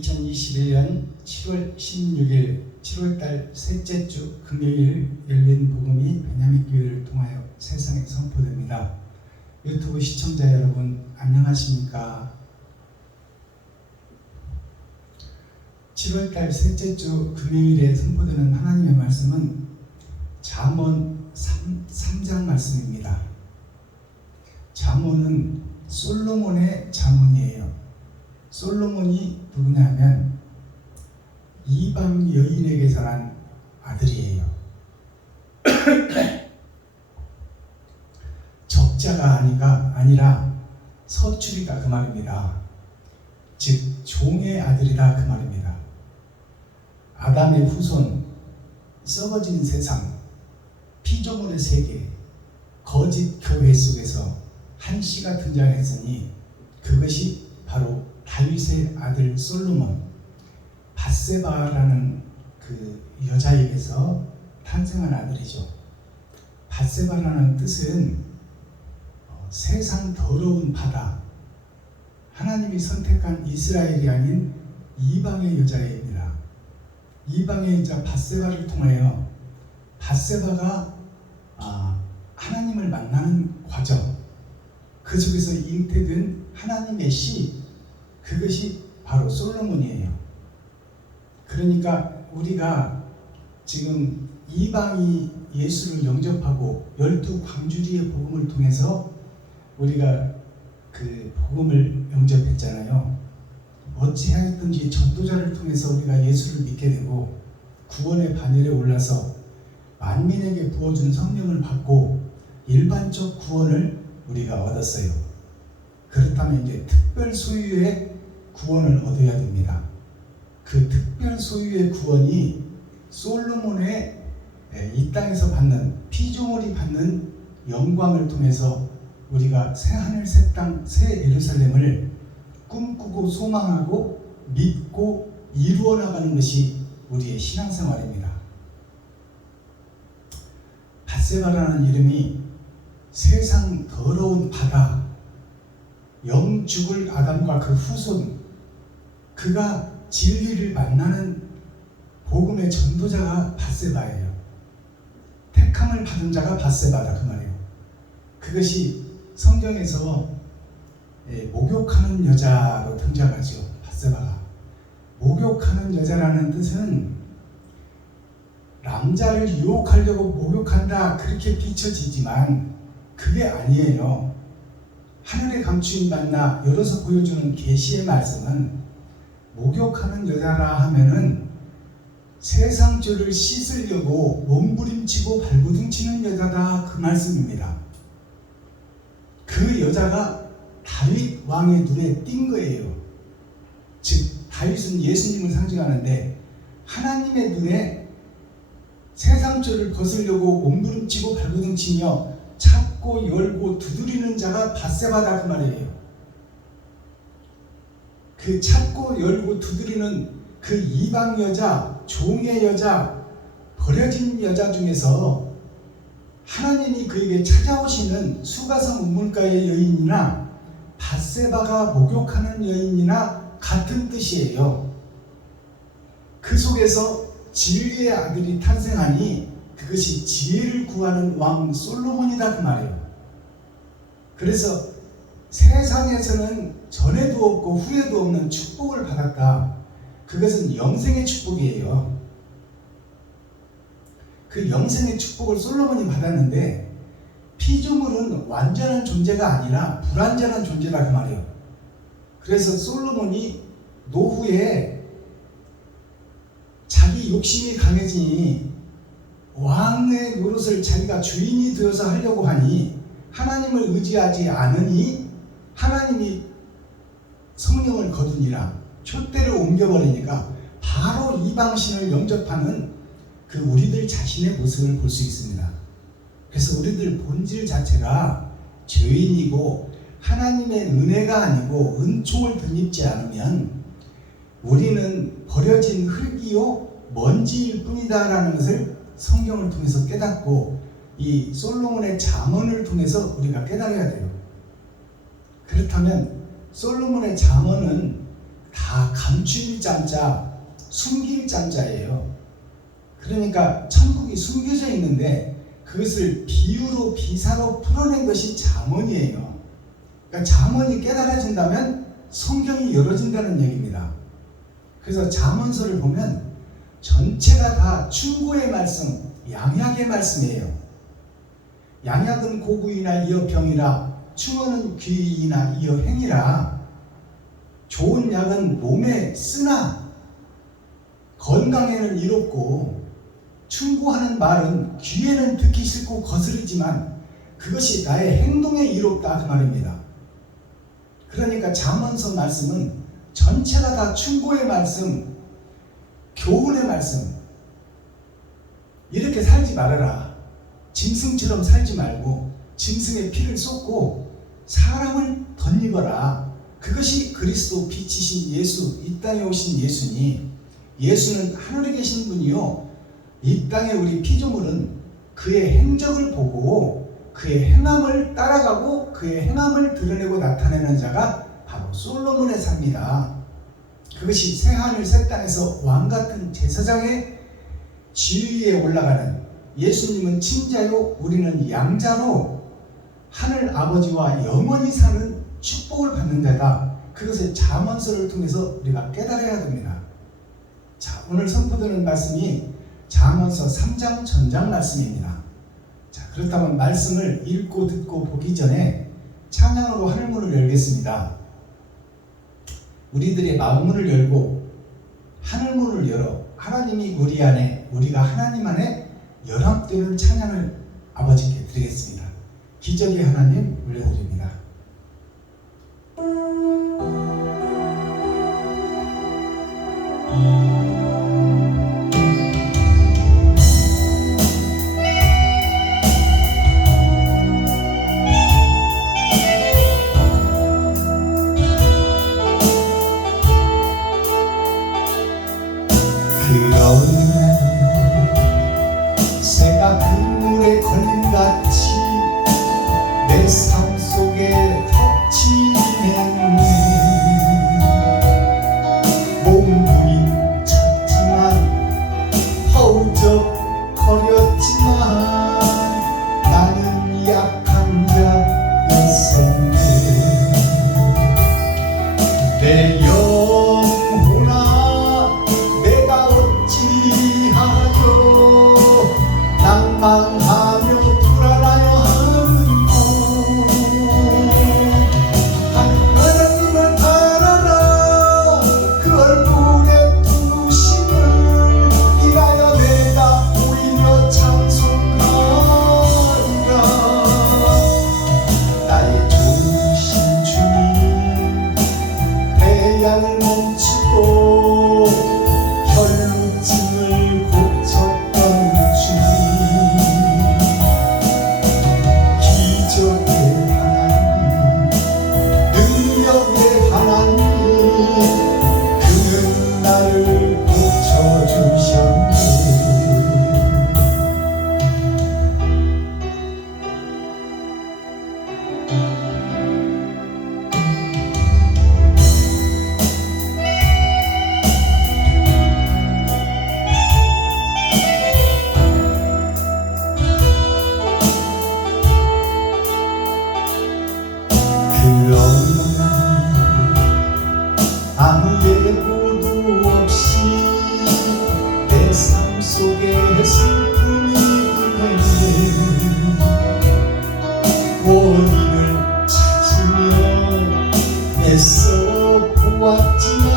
2021년 7월 16일 7월달 셋째 주 금요일 열린 복음이 베냐민 교회를 통하여 세상에 선포됩니다. 유튜브 시청자 여러분 안녕하십니까? 7월달 셋째 주 금요일에 선포되는 하나님의 말씀은 잠언 3장 말씀입니다. 잠언은 솔로몬의 잠언이에요. 솔로몬이 누구냐면 이방 여인에게서 난 아들이에요. 적자가 아니라 서출이다 그 말입니다. 즉 종의 아들이다 그 말입니다. 아담의 후손, 썩어진 세상, 피조물의 세계, 거짓 교회 속에서 한 씨가 등장했으니 그것이 바로 다윗의 아들 솔로몬, 밧세바라는 그 여자에게서 탄생한 아들이죠. 밧세바라는 뜻은 세상 더러운 바다, 하나님이 선택한 이스라엘이 아닌 이방의 여자입니다. 이방의 여자 밧세바를 통하여 밧세바가 하나님을 만나는 과정, 그 속에서 잉태된 하나님의 씨, 그것이 바로 솔로몬이에요. 그러니까 우리가 지금 이방이 예수를 영접하고 12광주리의 복음을 통해서 우리가 그 복음을 영접했잖아요. 어찌하였든지 전도자를 통해서 우리가 예수를 믿게 되고 구원의 반열에 올라서 만민에게 부어준 성령을 받고 일반적 구원을 우리가 얻었어요. 그렇다면 이제 특별 소유의 구원을 얻어야 됩니다. 그 특별 소유의 구원이 솔로몬의 이 땅에서 받는 피조물이 받는 영광을 통해서 우리가 새 하늘 새 땅 새 예루살렘을 꿈꾸고 소망하고 믿고 이루어 나가는 것이 우리의 신앙생활입니다. 밧세바라는 이름이 세상 더러운 바다, 영 죽을 아담과 그 후손, 그가 진리를 만나는 복음의 전도자가 밧세바예요. 택함을 받은 자가 밧세바다 그 말이에요. 그것이 성경에서 목욕하는 여자로 등장하죠. 밧세바가 목욕하는 여자라는 뜻은 남자를 유혹하려고 목욕한다 그렇게 비춰지지만 그게 아니에요. 하늘의 감추인 만나 열어서 보여주는 계시의 말씀은 목욕하는 여자라 하면은 세상죄를 씻으려고 몸부림치고 발버둥치는 여자다 그 말씀입니다. 그 여자가 다윗 왕의 눈에 띈 거예요. 즉 다윗은 예수님을 상징하는데 하나님의 눈에 세상죄를 벗으려고 몸부림치고 발버둥치며 찾고 열고 두드리는 자가 밧세바다 그 말이에요. 그 찾고 열고 두드리는 그 이방 여자, 종의 여자, 버려진 여자 중에서 하나님이 그에게 찾아오시는 수가성 우물가의 여인이나 밧세바가 목욕하는 여인이나 같은 뜻이에요. 그 속에서 진리의 아들이 탄생하니 그것이 지혜를 구하는 왕 솔로몬이다 그 말이에요. 그래서 세상에서는 전에도 없고 후에도 없는 축복을 받았다. 그것은 영생의 축복이에요. 그 영생의 축복을 솔로몬이 받았는데 피조물은 완전한 존재가 아니라 불완전한 존재다 그 말이에요. 그래서 솔로몬이 노후에 자기 욕심이 강해지니 왕의 노릇을 자기가 주인이 되어서 하려고 하니 하나님을 의지하지 않으니 하나님이 성령을 거두니라 촛대를 옮겨버리니까 바로 이방신을 영접하는 그 우리들 자신의 모습을 볼 수 있습니다. 그래서 우리들 본질 자체가 죄인이고 하나님의 은혜가 아니고 은총을 덧입지 않으면 우리는 버려진 흙이요 먼지일 뿐이다라는 것을 성경을 통해서 깨닫고 이 솔로몬의 잠언을 통해서 우리가 깨달아야 돼요. 그렇다면 솔로몬의 잠언은 다 감출 잠자, 숨길 잠자예요. 그러니까 천국이 숨겨져 있는데 그것을 비유로 비사로 풀어낸 것이 잠언이에요. 그러니까 잠언이 깨달아진다면 성경이 열어진다는 얘기입니다. 그래서 잠언서를 보면 전체가 다 충고의 말씀, 양약의 말씀이에요. 양약은 고구이나 이어 병이라, 충언은 귀이나 이어 행이라. 좋은 약은 몸에 쓰나 건강에는 이롭고, 충고하는 말은 귀에는 듣기 싫고 거스르지만 그것이 나의 행동에 이롭다, 그 말입니다. 그러니까 잠언서 말씀은 전체가 다 충고의 말씀, 교훈의 말씀. 이렇게 살지 말아라. 짐승처럼 살지 말고 짐승의 피를 쏟고 사람을 덧입어라. 그것이 그리스도 빛이신 예수, 이 땅에 오신 예수니, 예수는 하늘에 계신 분이요, 이 땅에 우리 피조물은 그의 행적을 보고 그의 행함을 따라가고 그의 행함을 드러내고 나타내는 자가 바로 솔로몬의 삽니다. 그것이 새하늘 새 땅에서 왕같은 제사장의 지위에 올라가는, 예수님은 친자요 우리는 양자로 하늘 아버지와 영원히 사는 축복을 받는 자다. 그것을 잠언서를 통해서 우리가 깨달아야 됩니다. 자, 오늘 선포되는 말씀이 잠언서 3장 전장 말씀입니다. 자, 그렇다면 말씀을 읽고 듣고 보기 전에 찬양으로 하늘문을 열겠습니다. 우리들의 마음문을 열고 하늘문을 열어 하나님이 우리 안에, 우리가 하나님 안에 연합되는 찬양을 아버지께 드리겠습니다. 기적의 하나님 올려드립니다. 새가 그물에 걸림같이 내 삶 속에 덮치네. 몸부림 쳤지만 허우적거렸지만 나는 약한 자였었네. 내 영혼아 내가 어찌하여 낭망하며 불안하여 하는고. 하나님을 바라라. 그 얼굴의 부심을 인하여 내가 오히려 찬송하리라. 나의 좋으신 주님, 태양을 멈추고 혈루증을 고쳤던 주님, 기적의 하나님, 능력의 하나님, 그는 나를 고쳐주셨네. 그 어느 날 아무 예고도 없이 내 삶 속에 슬픔이 불면 원인을 찾으며 애써 보았지만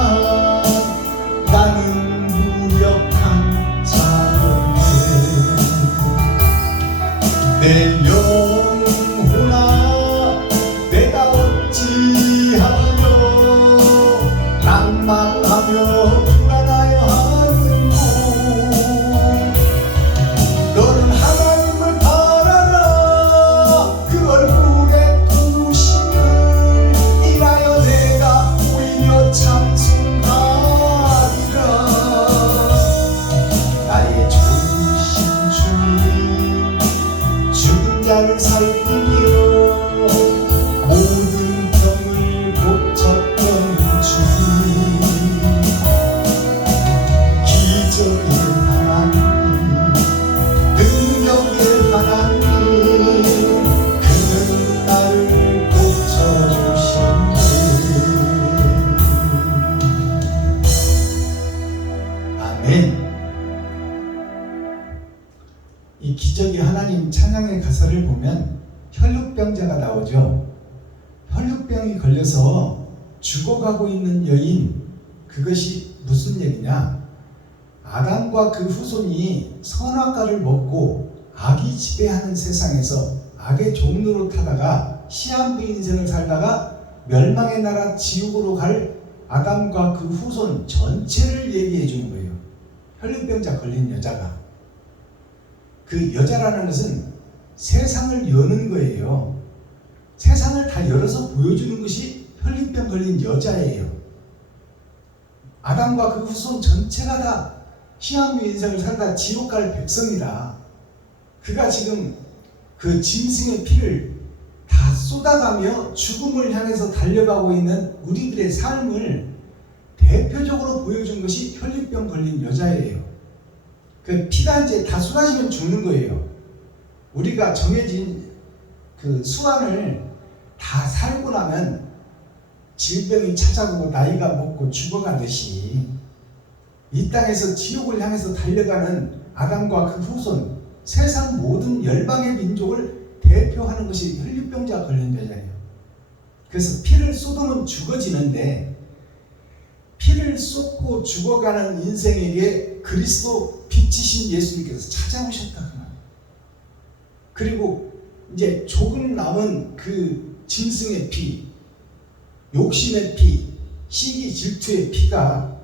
나는 무력한 자였네. 내 영혼아 내가 어찌하여 낭망하며 불안하여 하는고. 너는 하나님을 바라라. 그 얼굴의 부심을 인하여 내가 오히려 찬송하리라. 나의 좋으신 주님, 죽은 자를 살리며 모든 병을 고쳤던 주님, 찬양의 가사를 보면 혈루병자가 나오죠. 혈루병이 걸려서 죽어가고 있는 여인, 그것이 무슨 얘기냐? 아담과 그 후손이 선악과를 먹고 악이 지배하는 세상에서 악의 종로로 타다가 시한부 인생을 살다가 멸망의 나라 지옥으로 갈 아담과 그 후손 전체를 얘기해 주는 거예요. 혈루병자 걸린 여자가. 그 여자라는 것은 세상을 여는 거예요. 세상을 다 열어서 보여주는 것이 혈루병 걸린 여자예요. 아담과 그 후손 전체가 다 시한부 인생을 살다 지옥 갈 백성이다. 그가 지금 그 짐승의 피를 다 쏟아가며 죽음을 향해서 달려가고 있는 우리들의 삶을 대표적으로 보여준 것이 혈루병 걸린 여자예요. 그 피가 이제 다 쏟아지면 죽는 거예요. 우리가 정해진 그 수완을 다 살고 나면 질병이 찾아오고 나이가 먹고 죽어가듯이 이 땅에서 지옥을 향해서 달려가는 아담과 그 후손, 세상 모든 열방의 민족을 대표하는 것이 혈루병자 걸린 여자예요. 그래서 피를 쏟으면 죽어지는데 피를 쏟고 죽어가는 인생에게 그리스도 빛이신 예수님께서 찾아오셨다. 그리고 이제 조금 남은 그 짐승의 피, 욕심의 피, 시기 질투의 피가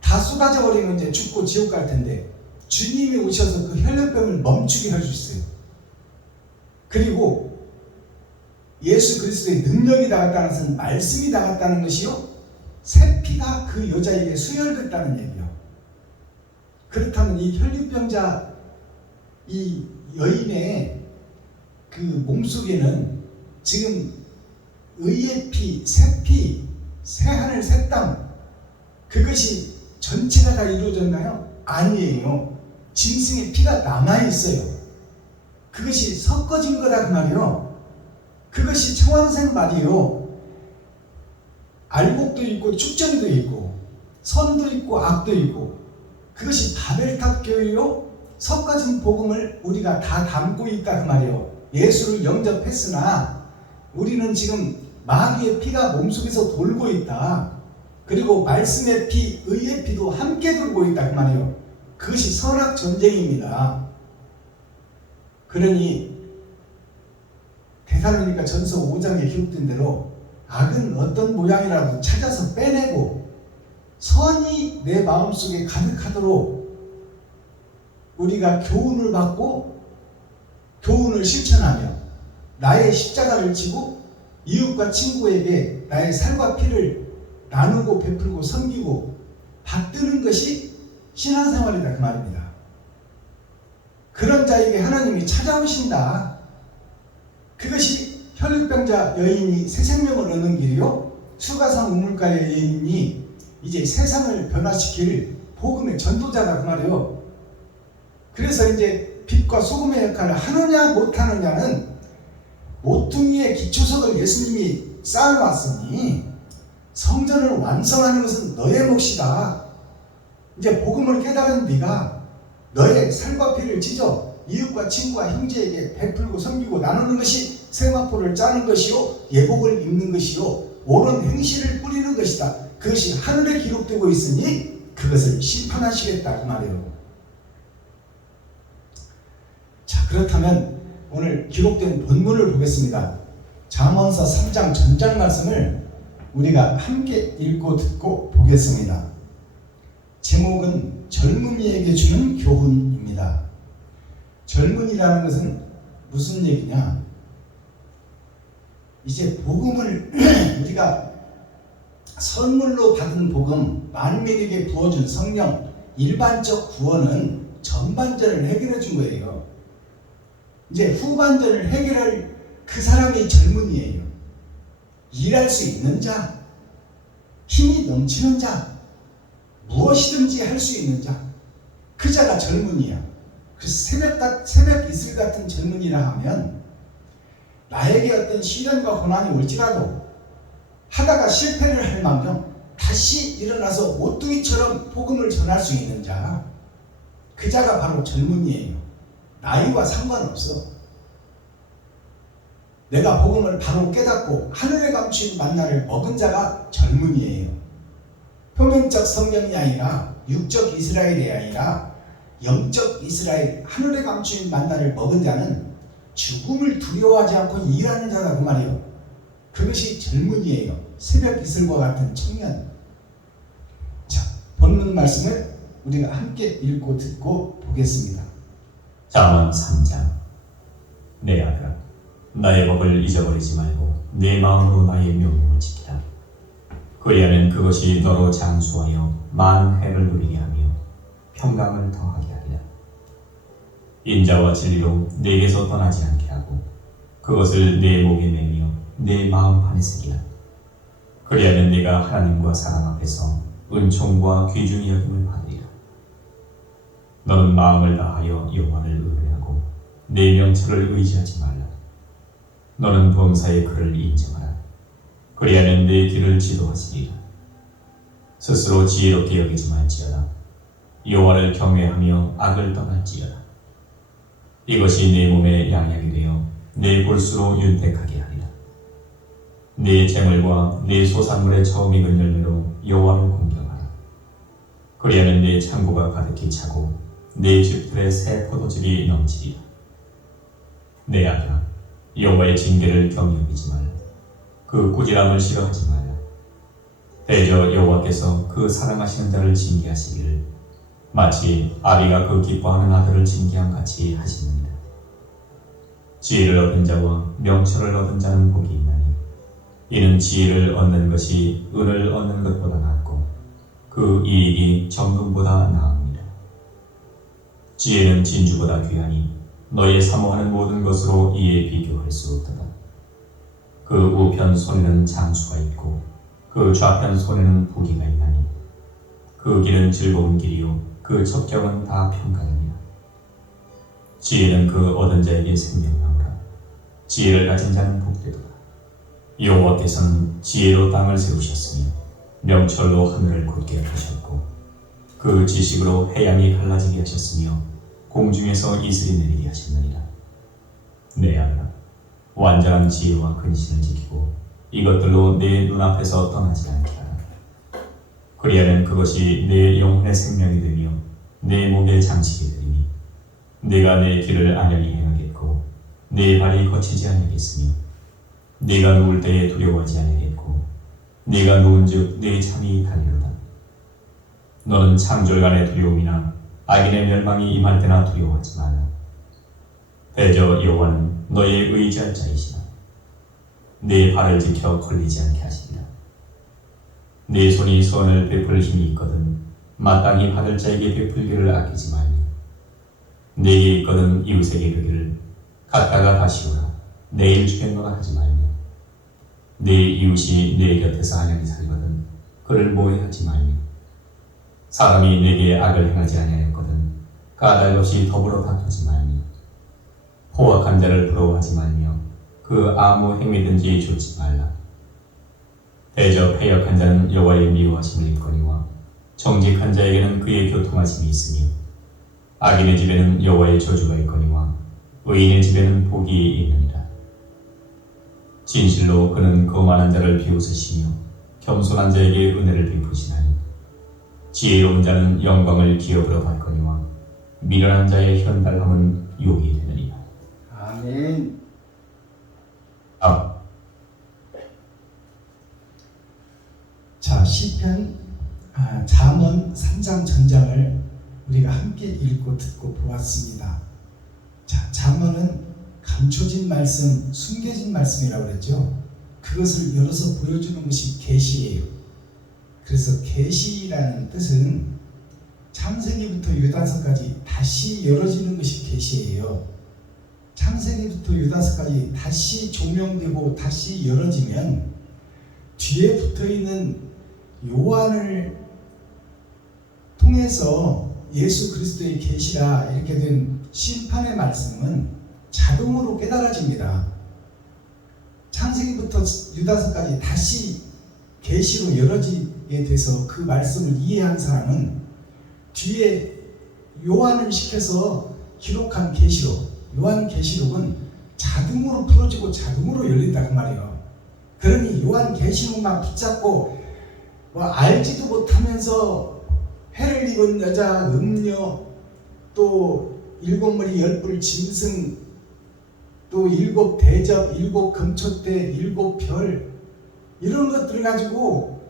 다 쏟아져 버리면 이제 죽고 지옥 갈 텐데 주님이 오셔서 그 혈루병을 멈추게 할 수 있어요. 그리고 예수 그리스도의 능력이 나갔다는 것은 말씀이 나갔다는 것이요, 새 피가 그 여자에게 수혈됐다는 얘기요. 그렇다면 이 혈루병자 이 여인의 그 몸속에는 지금 의의 피, 새 피, 새 하늘 새 땅, 그것이 전체가 다 이루어졌나요? 아니에요. 짐승의 피가 남아있어요. 그것이 섞어진 거다 그 말이요. 그것이 청황생 말이요. 알곡도 있고 축전도 있고 선도 있고 악도 있고, 그것이 바벨탑 교회요, 섞어진 복음을 우리가 다 담고 있다 그 말이요. 예수를 영접했으나 우리는 지금 마귀의 피가 몸속에서 돌고 있다. 그리고 말씀의 피, 의의 피도 함께 돌고 있다 그 말이요. 그것이 선악 전쟁입니다. 그러니 데살로니가 전서 5장에 기록된 대로 악은 어떤 모양이라도 찾아서 빼내고 선이 내 마음속에 가득하도록 우리가 교훈을 받고 교훈을 실천하며 나의 십자가를 지고 이웃과 친구에게 나의 살과 피를 나누고 베풀고 섬기고 받드는 것이 신앙생활이다 그 말입니다. 그런 자에게 하나님이 찾아오신다. 그것이 혈루병자 여인이 새 생명을 얻는 길이요, 수가성 우물가의 여인이 이제 세상을 변화시킬 복음의 전도자다 그 말이에요. 그래서 이제 빛과 소금의 역할을 하느냐 못하느냐는 모퉁이의 기초석을 예수님이 쌓아놨으니 성전을 완성하는 것은 너의 몫이다. 이제 복음을 깨달은 네가 너의 살과 피를 찢어 이웃과 친구와 형제에게 베풀고 섬기고 나누는 것이 세마포를 짜는 것이요, 예복을 입는 것이요, 옳은 행실을 뿌리는 것이다. 그것이 하늘에 기록되고 있으니 그것을 심판하시겠다 그 말이에요. 자, 그렇다면 오늘 기록된 본문을 보겠습니다. 잠언서 3장 전장 말씀을 우리가 함께 읽고 듣고 보겠습니다. 제목은 젊은이에게 주는 교훈입니다. 젊은이라는 것은 무슨 얘기냐? 이제 복음을 우리가 선물로 받은 복음, 만민에게 부어준 성령, 일반적 구원은 전반전을 해결해 준 거예요. 이제 후반전을 해결할 그 사람이 젊은이에요. 일할 수 있는 자, 힘이 넘치는 자, 무엇이든지 할 수 있는 자, 그 자가 젊은이야. 그래서 새벽 이슬 같은 젊은이라 하면 나에게 어떤 시련과 고난이 올지라도 하다가 실패를 할 망정 다시 일어나서 모퉁이처럼 복음을 전할 수 있는 자, 그 자가 바로 젊은이에요. 나이와 상관없어. 내가 복음을 바로 깨닫고 하늘에 감추인 만나를 먹은 자가 젊은이에요. 표면적 성경이 아니라 육적 이스라엘이 아니라 영적 이스라엘, 하늘에 감추인 만나를 먹은 자는 죽음을 두려워하지 않고 일하는 자다 그 말이에요. 그것이 젊은이에요. 새벽 이슬과 같은 청년. 자, 본문 말씀을 우리가 함께 읽고 듣고 보겠습니다. 잠언 3장. 내 아들아, 나의 법을 잊어버리지 말고 내 마음으로 나의 명령을 지키라. 그리하면 그것이 너로 장수하여 많은 획을 누리게 하며 평강을 더하게 하리라. 인자와 진리로 내게서 떠나지 않게 하고 그것을 내 목에 매며 내 마음판에 새기라. 그리하면 네가 하나님과 사람 앞에서 은총과 귀중히 여김을 받으리라. 너는 마음을 다하여 여호와를 의뢰하고 내 명철을 의지하지 말라. 너는 범사의 그를 인정하라. 그리하면 내 길을 지도하시리라. 스스로 지혜롭게 여기지 말지어다. 여호와를 경외하며 악을 떠날지어다. 이것이 내 몸에 양약이 되어 내 골수로 윤택하게 하리라. 네 재물과 네 소산물의 처음 익은 열매로 여호와를 공경하라. 그리하면 네 창고가 가득히 차고 네 집들의 새 포도즙이 넘치리라. 내 아들아, 여호와의 징계를 경히 여기지 말라. 그 꾸지람을 싫어하지 말라. 대저 여호와께서 그 사랑하시는 자를 징계하시기를 마치 아비가 그 기뻐하는 아들을 징계함 같이 하시느니라. 지혜를 얻은 자와 명철을 얻은 자는 복이 있나니 이는 지혜를 얻는 것이 은을 얻는 것보다 낫고 그 이익이 정금보다 나으니라. 지혜는 진주보다 귀하니 너의 사모하는 모든 것으로 이에 비교할 수 없도다. 그 우편 손에는 장수가 있고 그 좌편 손에는 부귀가 있나니 그 길은 즐거운 길이요 그 첩경은 다 평강이니라. 지혜는 그 얻은 자에게 생명나무라. 지혜를 가진 자는 복되도다. 여호와께서는 지혜로 땅을 세우셨으며 명철로 하늘을 굳게 하셨고 그 지식으로 해양이 갈라지게 하셨으며 공중에서 이슬이 내리게 하셨느니라. 내 아들아, 완전한 지혜와 근신을 지키고 이것들로 내 눈앞에서 떠나지 않게 하라. 그리하면 그것이 내 영혼의 생명이 되며 내 목의 장식이 되리니 내가 내 길을 안연히 행하겠고 내 발이 거치지 아니하겠으며 네가 누울 때에 두려워하지 아니하겠고 네가 누운즉 내 잠이 달리로다. 너는 창졸간의 두려움이나 악인의 멸망이 임할 때나 두려워하지 말라. 대저 여호와는 너의 의지할 자이시라. 네 발을 지켜 걸리지 않게 하시리라. 네 손이 선을 베풀 힘이 있거든 마땅히 받을 자에게 베풀기를 아끼지 말며 네게 있거든 이웃에게 이르기를 갔다가 다시 오라 내일 주겠노라 하지 말며 네 이웃이 네 곁에서 안연히 살거든 그를 모해하지 말며 사람이 네게 악을 행하지 아니하였거든 까닭없이 더불어 다투지 말며 포악한 자를 부러워하지 말며 그 아무 행위든지 좋지 말라. 대저 패역한 자는 여호와의 미워하심을 입거니와 정직한 자에게는 그의 교통하심이 있으며 악인의 집에는 여호와의 저주가 있거니와 의인의 집에는 복이 있느니라. 진실로 그는 거만한 자를 비웃으시며 겸손한 자에게 은혜를 베푸시나니 지혜로운 자는 영광을 기업으로 받거니와 미련한 자의 현달함은 욕이 되느니라. 아멘. 자, 시편 잠언 3장 전장을 우리가 함께 읽고 듣고 보았습니다. 자, 잠언은 감춰진 말씀, 숨겨진 말씀이라고 그랬죠. 그것을 열어서 보여주는 것이 계시예요. 그래서 계시라는 뜻은 창세기부터 유다서까지 다시 열어지는 것이 계시예요. 창세기부터 유다서까지 다시 조명되고 다시 열어지면 뒤에 붙어있는 요한을 통해서 예수 그리스도의 계시라 이렇게 된 심판의 말씀은 자동으로 깨달아집니다. 창세기부터 유다서까지 다시 계시로 열어지게 돼서 그 말씀을 이해한 사람은 뒤에 요한을 시켜서 기록한 계시록, 요한 계시록은 자동으로 풀어지고 자동으로 열린다 그 말이에요. 그러니 요한계시록만 붙잡고 뭐 알지도 못하면서 해를 입은 여자, 음녀, 또 7머리 10뿔 짐승, 또 7 대접, 7 금촛대, 7별, 이런 것들을 가지고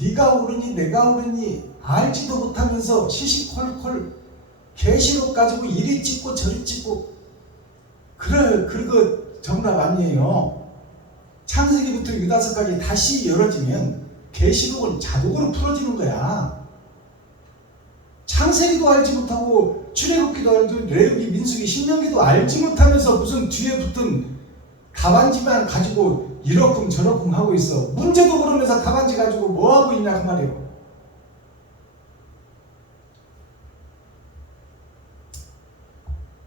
네가 옳으니 내가 옳으니 알지도 못하면서 시시콜콜 계시록 가지고 이리 찍고 저리 찍고 그거 정답 아니에요. 창세기부터 유다서까지 다시 열어지면 계시록은 자동으로 풀어지는 거야. 창세기도 알지 못하고 출애굽기도 알지, 레위기, 민수기, 신명기도 알지 못하면서 무슨 뒤에 붙은 답안지만 가지고 이러쿵 저러쿵 하고 있어. 문제도 모르면서 답안지 가지고 뭐 하고 있냐 그 말이에요.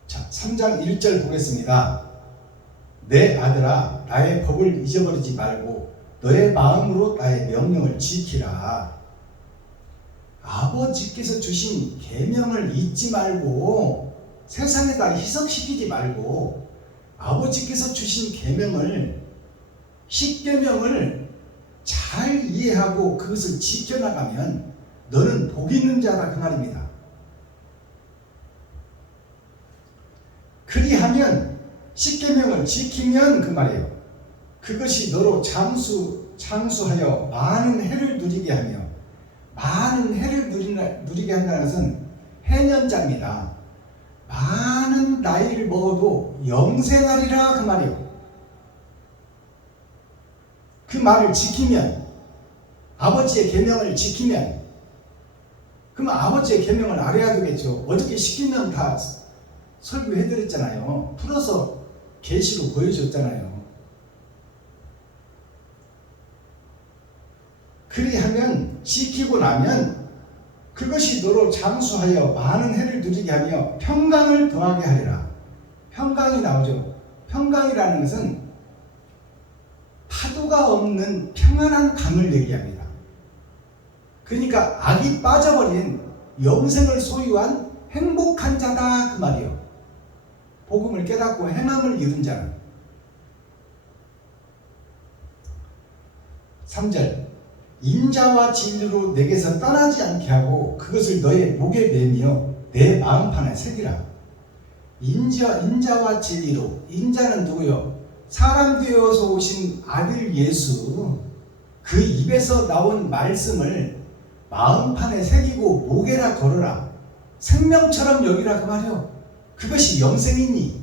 자, 3장 1절 보겠습니다. 내 아들아, 나의 법을 잊어버리지 말고 너의 마음으로 나의 명령을 지키라. 아버지께서 주신 계명을 잊지 말고 세상에다 희석시키지 말고 아버지께서 주신 계명을, 십계명을 잘 이해하고 그것을 지켜나가면 너는 복 있는 자다 그 말입니다. 그리하면 십계명을 지키면 그 말이에요. 그것이 너로 장수하여 많은 해를 누리게 하며, 많은 해를 누리게 한다는 것은 해년자입니다. 많은 나이를 먹어도 영생하리라 그 말이에요. 그 말을 지키면, 아버지의 계명을 지키면, 그러면 아버지의 계명을 알아야 되겠죠. 어저께 시키면 다 설교해드렸잖아요. 풀어서 계시로 보여줬잖아요. 그리하면, 지키고 나면 그것이 너로 장수하여 많은 해를 누리게 하며 평강을 더하게 하리라. 평강이 나오죠. 평강이라는 것은 파도가 없는 평안한 강을 얘기합니다. 그러니까 악이 빠져버린 영생을 소유한 행복한 자다 그 말이에요. 복음을 깨닫고 행함을 이룬 자는. 3절 인자와 진리로 내게서 떠나지 않게 하고 그것을 너의 목에 매며 내 마음판에 새기라. 인자와 진리로. 인자는 누구요? 사람 되어서 오신 아들 예수, 그 입에서 나온 말씀을 마음판에 새기고 목에라 걸어라. 생명처럼 여기라 그 말이요. 그것이 영생이니.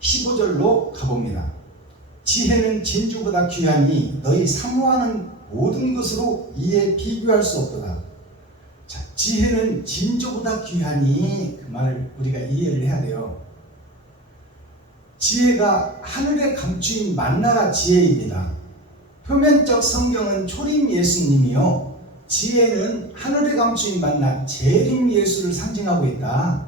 (15절로) 가봅니다. 지혜는 진주보다 귀하니 너희 사모하는 모든 것으로 이에 비교할 수 없도다. 자, 지혜는 진주보다 귀하니 그 말을 우리가 이해를 해야 돼요. 지혜가 하늘에 감추인 만나가 지혜입니다. 표면적 성경은 초림 예수님이요, 지혜는 하늘에 감추인 만나 재림 예수를 상징하고 있다.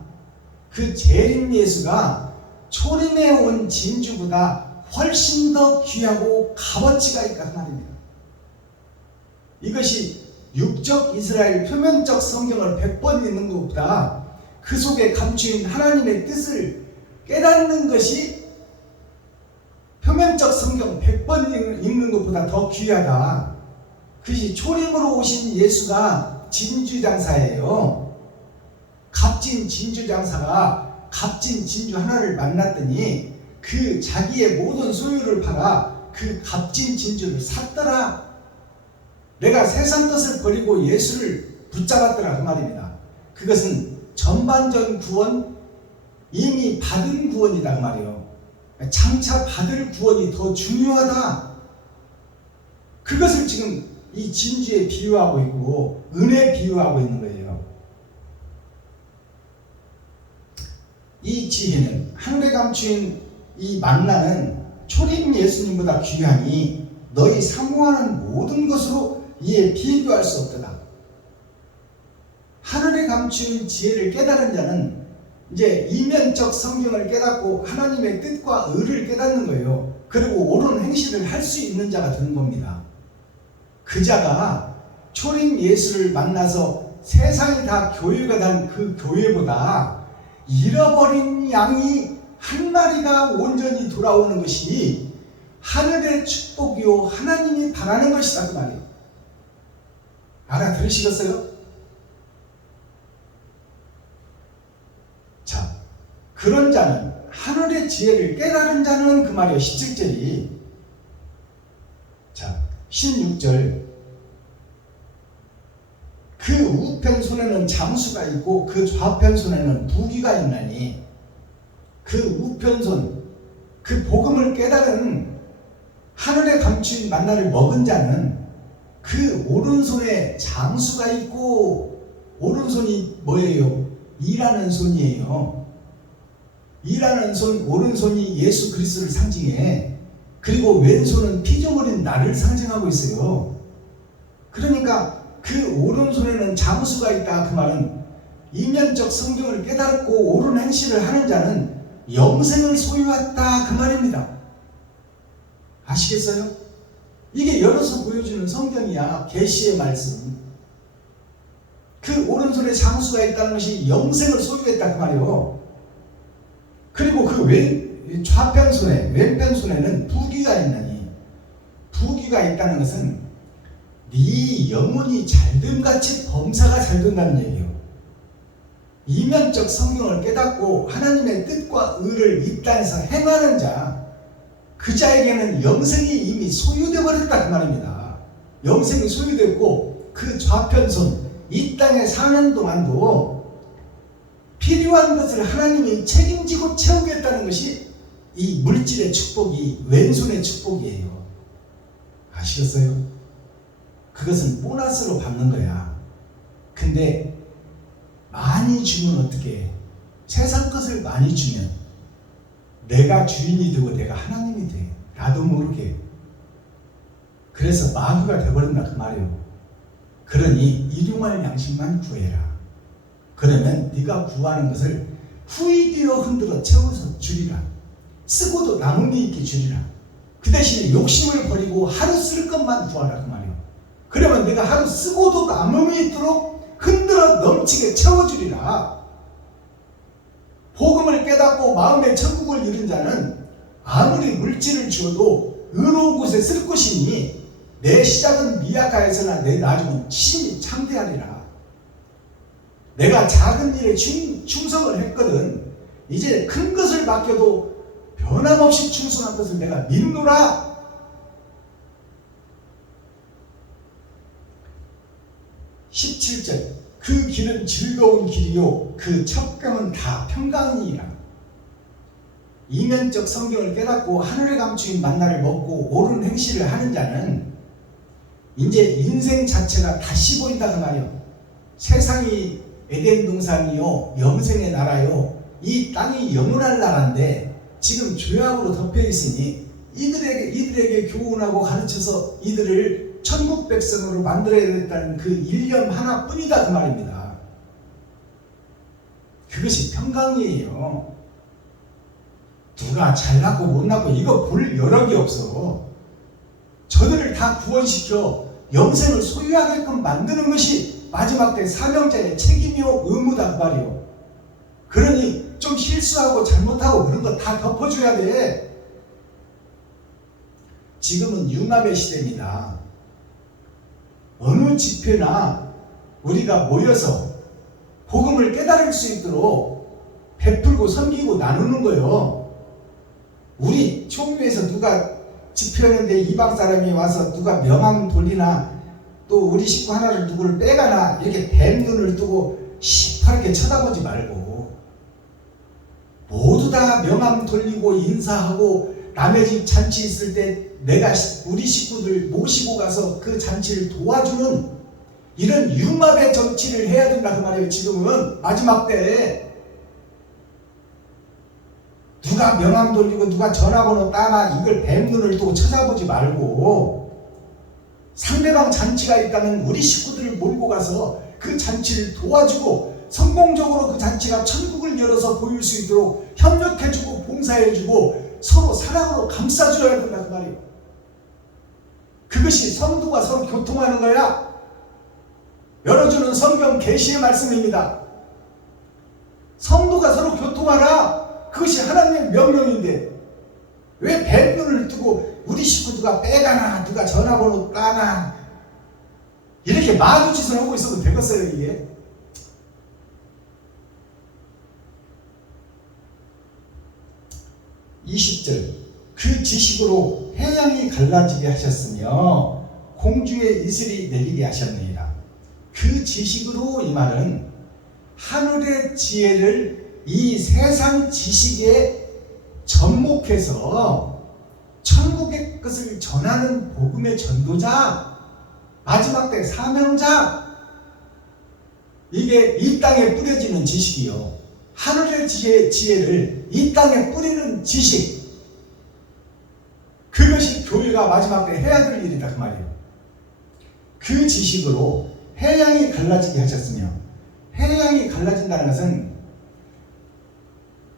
그 재림 예수가 초림에 온 진주보다 훨씬 더 귀하고 값어치가 있다 그 말입니다. 이것이 육적 이스라엘 표면적 성경을 100번 읽는 것보다 그 속에 감추인 하나님의 뜻을 깨닫는 것이 표면적 성경 100번 읽는 것보다 더 귀하다. 그것이 초림으로 오신 예수가 진주장사예요. 값진 진주장사가 값진 진주 하나를 만났더니 그 자기의 모든 소유를 팔아 그 값진 진주를 샀더라. 내가 세상 것을 버리고 예수를 붙잡았더라 그 말입니다. 그것은 전반적인 구원, 이미 받은 구원이다 그 말이에요. 장차 받을 구원이 더 중요하다. 그것을 지금 이 진주에 비유하고 있고 은혜에 비유하고 있는 거예요. 이 지혜는, 하늘에 감추인 이 만나는 초림 예수님보다 귀하니 너희 사모하는 모든 것으로 이에 비교할 수 없도다. 하늘에 감추인 지혜를 깨달은 자는 이제 이면적 성경을 깨닫고 하나님의 뜻과 의를 깨닫는 거예요. 그리고 옳은 행실을 할 수 있는 자가 되는 겁니다. 그 자가 초림 예수를 만나서 세상이 다 교회가 된 그 교회보다 잃어버린 양이 한 마리가 온전히 돌아오는 것이 하늘의 축복이요 하나님이 바라는 것이다 그 말이에요. 알아들으시겠어요? 자, 그런 자는 하늘의 지혜를 깨달은 자는 그 말이에요. 17절이. 자, 16절. 그 우편손에는 장수가 있고 그 좌편손에는 부귀가 있나니, 그 우편손, 그 복음을 깨달은 하늘에 감추인 만나를 먹은 자는 그 오른손에 장수가 있고, 오른손이 뭐예요? 일하는 손이에요. 일하는 손, 오른손이 예수 그리스도를 상징해. 그리고 왼손은 피조물인 나를 상징하고 있어요. 그러니까 그 오른손에는 장수가 있다 그 말은 이면적 성경을 깨닫고 옳은 행실을 하는 자는 영생을 소유했다 그 말입니다. 아시겠어요? 이게 열어서 보여주는 성경이야. 계시의 말씀. 그 오른손에 장수가 있다는 것이 영생을 소유했다 그 말이요. 그리고 그 좌편손에, 왼편손에는 부귀가 있나니, 부귀가 있다는 것은 네 영혼이 잘됨같이 범사가 잘 된다는 얘기예요. 이면적 성경을 깨닫고 하나님의 뜻과 의를 이 땅에서 행하는 자, 그 자에게는 영생이 이미 소유되어 버렸다 그 말입니다. 영생이 소유됐고 그 좌편손, 이 땅에 사는 동안도 필요한 것을 하나님이 책임지고 채우겠다는 것이 이 물질의 축복이 왼손의 축복이에요. 아시겠어요? 그것은 보너스로 받는 거야. 근데 많이 주면 어떻게 해? 세상 것을 많이 주면 내가 주인이 되고 내가 하나님이 돼. 나도 모르게. 그래서 마귀가 되어버린다 그 말이에요. 그러니 일용할 양식만 구해라. 그러면 네가 구하는 것을 후이되어 흔들어 채워서 주리라. 쓰고도 남음이 있게 주리라. 그 대신에 욕심을 버리고 하루 쓸 것만 구하라 그 말이에요. 그러면 내가 하루 쓰고도 남음이 있도록 흔들어 넘치게 채워주리라. 복음을 깨닫고 마음의 천국을 이룬 자는 아무리 물질을 주어도 의로운 곳에 쓸 것이니 내 시작은 미약하여서나 내 나중은 심히 창대하리라. 내가 작은 일에 충성을 했거든. 이제 큰 것을 맡겨도 변함없이 충성한 것을 내가 믿노라. 그 길은 즐거운 길이요 그 첩경은 다 평강이니라. 이면적 성경을 깨닫고 하늘에 감추인 만나를 먹고 옳은 행실을 하는 자는 이제 인생 자체가 다시 보인다 그 말이요. 세상이 에덴 동산이요 영생의 나라요, 이 땅이 영원할 나라인데 지금 죄악으로 덮여 있으니 이들에게 교훈하고 가르쳐서 이들을 천국 백성으로 만들어야겠다는 그 일념 하나뿐이다 그 말입니다. 그것이 평강이에요. 누가 잘났고 못났고 이거 볼 여력이 없어. 저들을 다 구원시켜 영생을 소유하게끔 만드는 것이 마지막 때 사명자의 책임이요 의무다 그 말이요. 그러니 좀 실수하고 잘못하고 그런 거 다 덮어줘야 돼. 지금은 융합의 시대입니다. 어느 집회나 우리가 모여서 복음을 깨달을 수 있도록 베풀고 섬기고 나누는 거예요. 우리 총회에서 누가 집회하는데 이방 사람이 와서 누가 명함 돌리나 또 우리 식구 하나를 누구를 빼가나 이렇게 뱀 눈을 뜨고 시퍼렇게 쳐다보지 말고 모두 다 명함 돌리고 인사하고 남의 집 잔치 있을 때 내가 우리 식구들 모시고 가서 그 잔치를 도와주는 이런 융합의 정치를 해야 된다 그 말이에요. 지금은 마지막 때에 누가 명함 돌리고 누가 전화번호 따나 이걸 뱀눈을 두고 찾아보지 말고 상대방 잔치가 있다면 우리 식구들을 몰고 가서 그 잔치를 도와주고 성공적으로 그 잔치가 천국을 열어서 보일 수 있도록 협력해주고 봉사해주고 서로 사랑으로 감싸줘야 된다 그 말이에요. 그것이 성도가 서로 교통하는 거야. 열어주는 성경 계시의 말씀입니다. 성도가 서로 교통하라. 그것이 하나님의 명령인데 왜 배분을 두고 우리 식구 누가 빼가나 누가 전화번호 따나 이렇게 마주짓을 하고 있어도 되겠어요 이게? 20절 그 지식으로 해양이 갈라지게 하셨으며 공중의 이슬이 내리게 하셨느니라. 그 지식으로 이 말은 하늘의 지혜를 이 세상 지식에 접목해서 천국의 것을 전하는 복음의 전도자, 마지막 때 사명자, 이게 이 땅에 뿌려지는 지식이요. 하늘의 지혜를 이 땅에 뿌리는 지식, 그것이 교회가 마지막 때 해야 될 일이다 그 말이에요. 그 지식으로 해양이 갈라지게 하셨으며, 해양이 갈라진다는 것은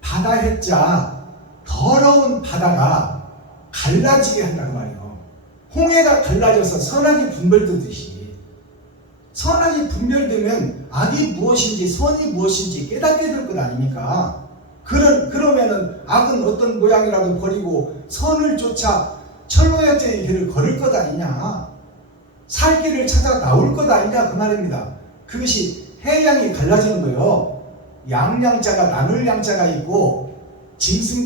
바다 해자 더러운 바다가 갈라지게 한다 그 말이에요. 홍해가 갈라져서 선악이 분별되듯이 선악이 분별되면 악이 무엇인지 선이 무엇인지 깨닫게 될 것 아닙니까? 그러면은 악은 어떤 모양이라도 버리고 선을 쫓아 철로의 길을 걸을 것 아니냐, 살 길을 찾아 나올 것 아니냐 그 말입니다. 그것이 해양이 갈라지는 거예요. 양양자가 나눌 양자가 있고 짐승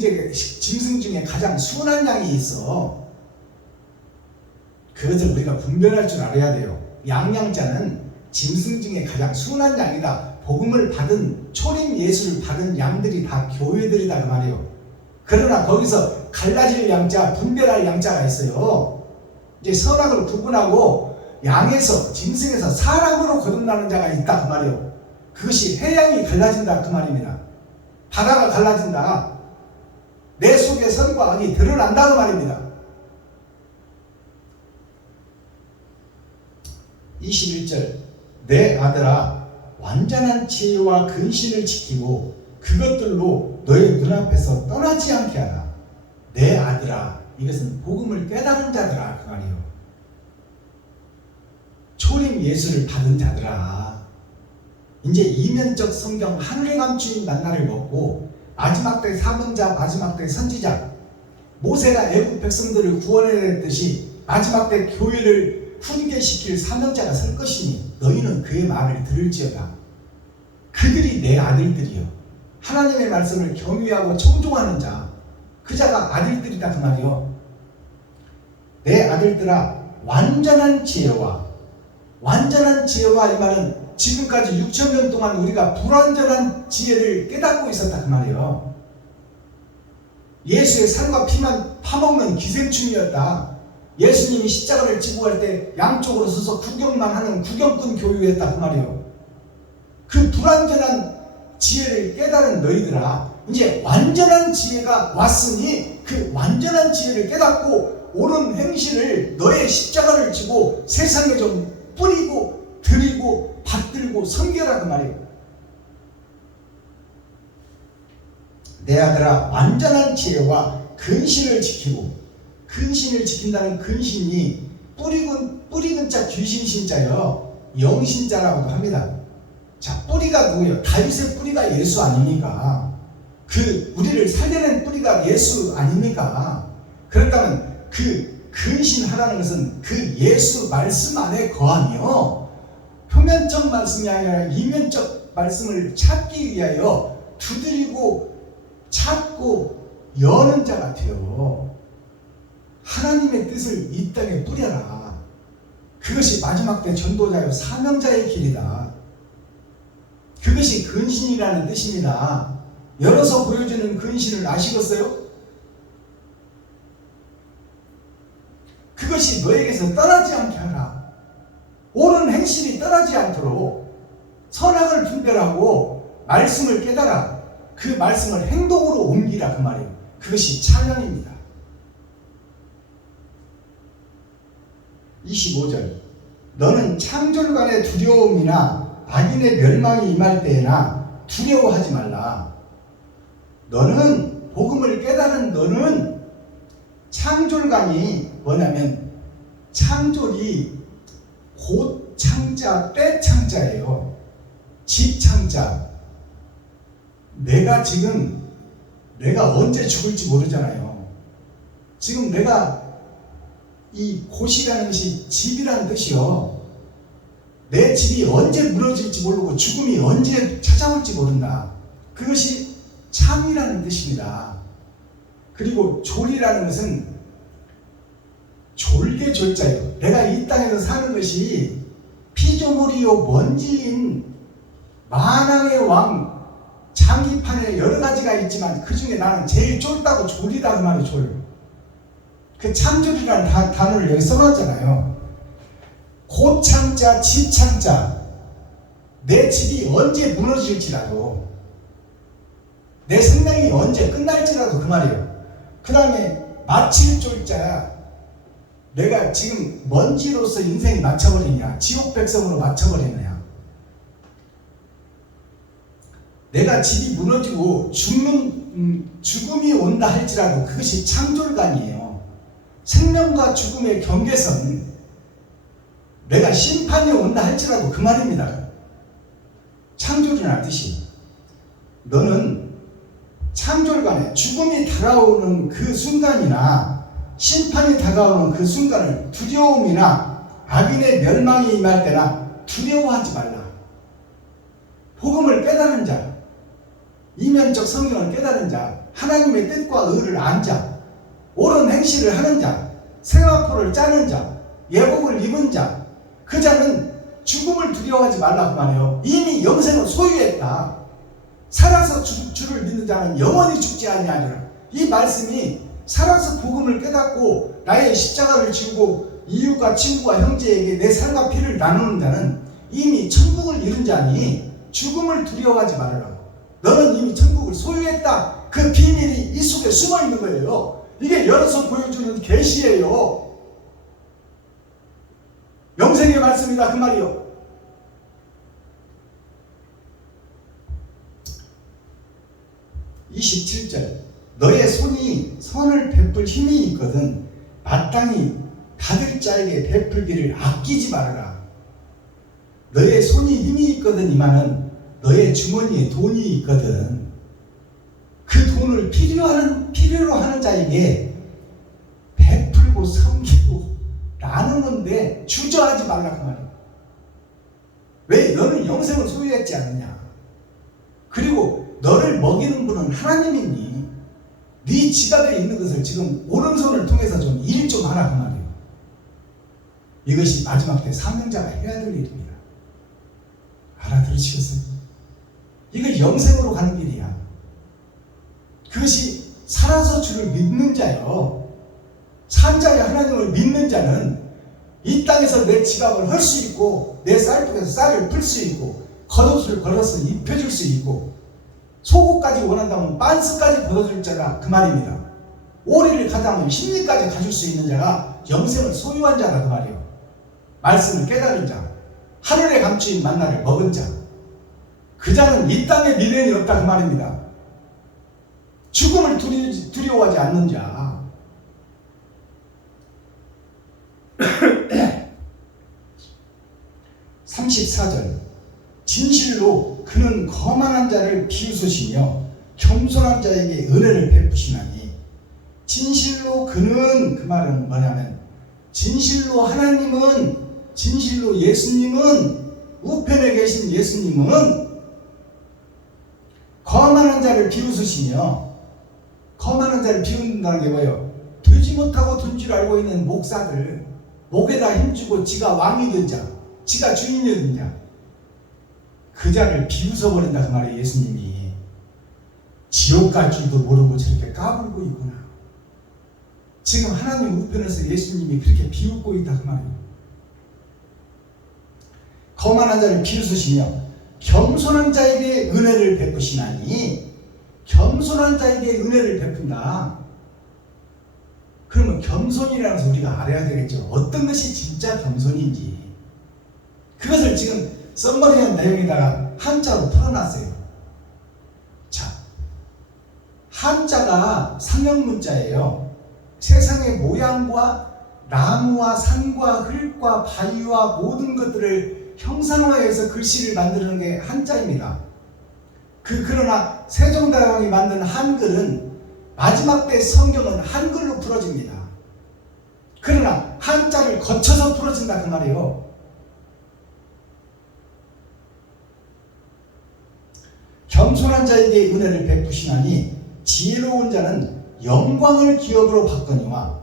중에 가장 순한 양이 있어. 그것을 우리가 분별할 줄 알아야 돼요. 양양자는 짐승 중에 가장 순한 양이다. 복음을 받은 초림 예수를 받은 양들이 다 교회들이다 그 말이에요. 그러나 거기서 갈라질 양자, 분별할 양자가 있어요. 이제 선악을 구분하고 양에서, 짐승에서 사람으로 거듭나는 자가 있다 그 말이에요. 그것이 해양이 갈라진다 그 말입니다. 바다가 갈라진다. 내 속에 선과 악이 드러난다 그 말입니다. 21절 내 아들아 완전한 지혜와 근신을 지키고 그것들로 너의 눈앞에서 떠나지 않게 하라. 내 아들아, 이것은 복음을 깨달은 자들아 그 말이에요. 초림 예수를 받은 자들아, 이제 이면적 성경 하늘에 감추인 만나를 먹고 마지막 때 사명자, 마지막 때 선지자, 모세가 애국 백성들을 구원해냈듯이 마지막 때 교회를 훈계시킬 사명자가 설 것이니 너희는 그의 말을 들을지어다. 그들이 내 아들들이요, 하나님의 말씀을 경외하고 청종하는 자, 그 자가 아들들이다 그 말이요. 내 아들들아 완전한 지혜와, 완전한 지혜와 이 말은 지금까지 6,000년 동안 우리가 불완전한 지혜를 깨닫고 있었다 그 말이에요. 예수의 살과 피만 파먹는 기생충이었다. 예수님이 십자가를 지고 갈 때 양쪽으로 서서 구경만 하는 구경꾼 교유였다 그 말이에요. 그 불완전한 지혜를 깨달은 너희들아, 이제 완전한 지혜가 왔으니 그 완전한 지혜를 깨닫고 옳은 행실을, 너의 십자가를 지고 세상에 좀 뿌리고 드리고 받들고 섬겨라 그 말이에요. 내 아들아 완전한 지혜와 근신을 지키고, 근신을 지킨다는 근신이 뿌리근 자 귀신신자요, 영신자라고도 합니다. 자, 뿌리가 누구예요? 다윗의 뿌리가 예수 아닙니까? 그 우리를 살려낸 뿌리가 예수 아닙니까? 그렇다면 그 근신하라는 것은 그 예수 말씀 안에 거하며 표면적 말씀이 아니라 이면적 말씀을 찾기 위하여 두드리고 찾고 여는 자 같아요. 하나님의 뜻을 이 땅에 뿌려라. 그것이 마지막 때 전도자요 사명자의 길이다. 그것이 근신이라는 뜻입니다. 열어서 보여주는 근신을 아시겠어요? 그것이 너에게서 떠나지 않게 하라. 옳은 행실이 떠나지 않도록 선악을 분별하고 말씀을 깨달아 그 말씀을 행동으로 옮기라 그 말이에요. 그것이 찬양입니다. 25절 너는 창졸간의 두려움이나 악인의 멸망이 임할 때에나 두려워하지 말라. 너는 복음을 깨달은 너는 창졸간이 뭐냐면 창졸이 곧 창자, 때 창자예요. 집 창자. 내가 언제 죽을지 모르잖아요. 지금 내가 이 곳이라는 것이 집이라는 뜻이요. 내 집이 언제 무너질지 모르고 죽음이 언제 찾아올지 모른다. 그것이 창이라는 뜻입니다. 그리고 졸이라는 것은 졸게 졸자예요. 내가 이 땅에서 사는 것이 피조물이요 먼지인 만왕의 왕 장기판에 여러 가지가 있지만 그 중에 나는 제일 쫄다고 졸이다 그 말이 졸. 그 창졸이라는 단어를 여기 써놨잖아요. 고창자, 집창자. 내 집이 언제 무너질지라도 내 생명이 언제 끝날지라도 그 말이에요. 그 다음에 마칠 졸자. 내가 지금 먼지로서 인생이 맞춰버리냐, 지옥 백성으로 맞춰버리느냐. 내가 집이 무너지고 죽음이 온다 할지라도 그것이 창졸간이에요. 생명과 죽음의 경계선. 내가 심판이 온다 할지라도 그 말입니다. 창졸이라는 뜻이. 너는 창졸간에 죽음이 다가오는 그 순간이나 심판이 다가오는 그 순간을 두려움이나 악인의 멸망이 임할 때나 두려워하지 말라. 복음을 깨달은 자, 이면적 성경을 깨달은 자, 하나님의 뜻과 의를 안 자, 옳은 행실을 하는 자, 세마포를 짜는 자, 예복을 입은 자, 그 자는 죽음을 두려워하지 말라고 말해요. 이미 영생을 소유했다. 살아서 주를 믿는 자는 영원히 죽지 아니하리라. 이 말씀이 살아서 복음을 깨닫고 나의 십자가를 지고 이웃과 친구와 형제에게 내 살과 피를 나누는 자는 이미 천국을 이룬 자니 죽음을 두려워하지 말아라. 너는 이미 천국을 소유했다. 그 비밀이 이 속에 숨어 있는 거예요. 이게 열어서 보여주는 계시예요. 영생의 말씀이다 그 말이요. (27절) 너의 손이 선을 베풀 힘이 있거든 마땅히 받을 자에게 베풀기를 아끼지 말아라. 너의 손이 힘이 있거든 이만은 너의 주머니에 돈이 있거든 그 돈을 필요로 하는 자에게 베풀고 섬기고 나누는데 주저하지 말라 그 말이야. 왜? 너는 영생을 소유했지 않느냐. 그리고 너를 먹이는 분은 하나님이니 네 지갑에 있는 것을 지금 오른손을 통해서 좀 일 좀 하라 그 말이에요. 이것이 마지막 때 사명자가 해야 될 일입니다. 알아들으시겠어요? 이거 영생으로 가는 길이야. 그것이 살아서 주를 믿는 자요. 산자의 하나님을 믿는 자는 이 땅에서 내 지갑을 할 수 있고 내 쌀국에서 쌀을 풀 수 있고 겉옷을 걸어서 입혀줄 수 있고 속옷까지 원한다면 빤스까지 벗어줄 자가 그 말입니다. 오리를 가다면 흰리까지 가질 수 있는 자가 영생을 소유한 자가 그 말이에요. 말씀을 깨달은 자, 하늘에 감추인 만나를 먹은 자, 그 자는 이 땅에 미련이 없다 그 말입니다. 죽음을 두려워하지 않는 자. 34절 진실로 그는 거만한 자를 비웃으시며 겸손한 자에게 은혜를 베푸시나니. 진실로 그는 그 말은 뭐냐면 진실로 하나님은, 진실로 예수님은, 우편에 계신 예수님은 거만한 자를 비웃으시며, 거만한 자를 비웃는다는 게 뭐예요? 되지 못하고 둔 줄 알고 있는 목사들, 목에다 힘주고 지가 왕이 된 자, 지가 주인이 된 자, 그 자를 비웃어버린다 그 말이에요. 예수님이 지옥 갈 줄도 모르고 저렇게 까불고 있구나. 지금 하나님 우편에서 예수님이 그렇게 비웃고 있다 그 말이에요. 거만한 자를 비웃으시며 겸손한 자에게 은혜를 베푸시나니. 겸손한 자에게 은혜를 베푼다. 그러면 겸손이라는 것을 우리가 알아야 되겠죠. 어떤 것이 진짜 겸손인지. 그것을 지금 썸머리한 내용에다가 한자로 풀어놨어요. 자, 한자가 상형문자예요. 세상의 모양과 나무와 산과 흙과 바위와 모든 것들을 형상화해서 글씨를 만드는 게 한자입니다. 그러나 세종대왕이 만든 한글은 마지막 때 성경은 한글로 풀어집니다. 그러나 한자를 거쳐서 풀어진다 그 말이에요. 겸손한 자에게 은혜를 베푸시나니 지혜로운 자는 영광을 기업으로 받거니와.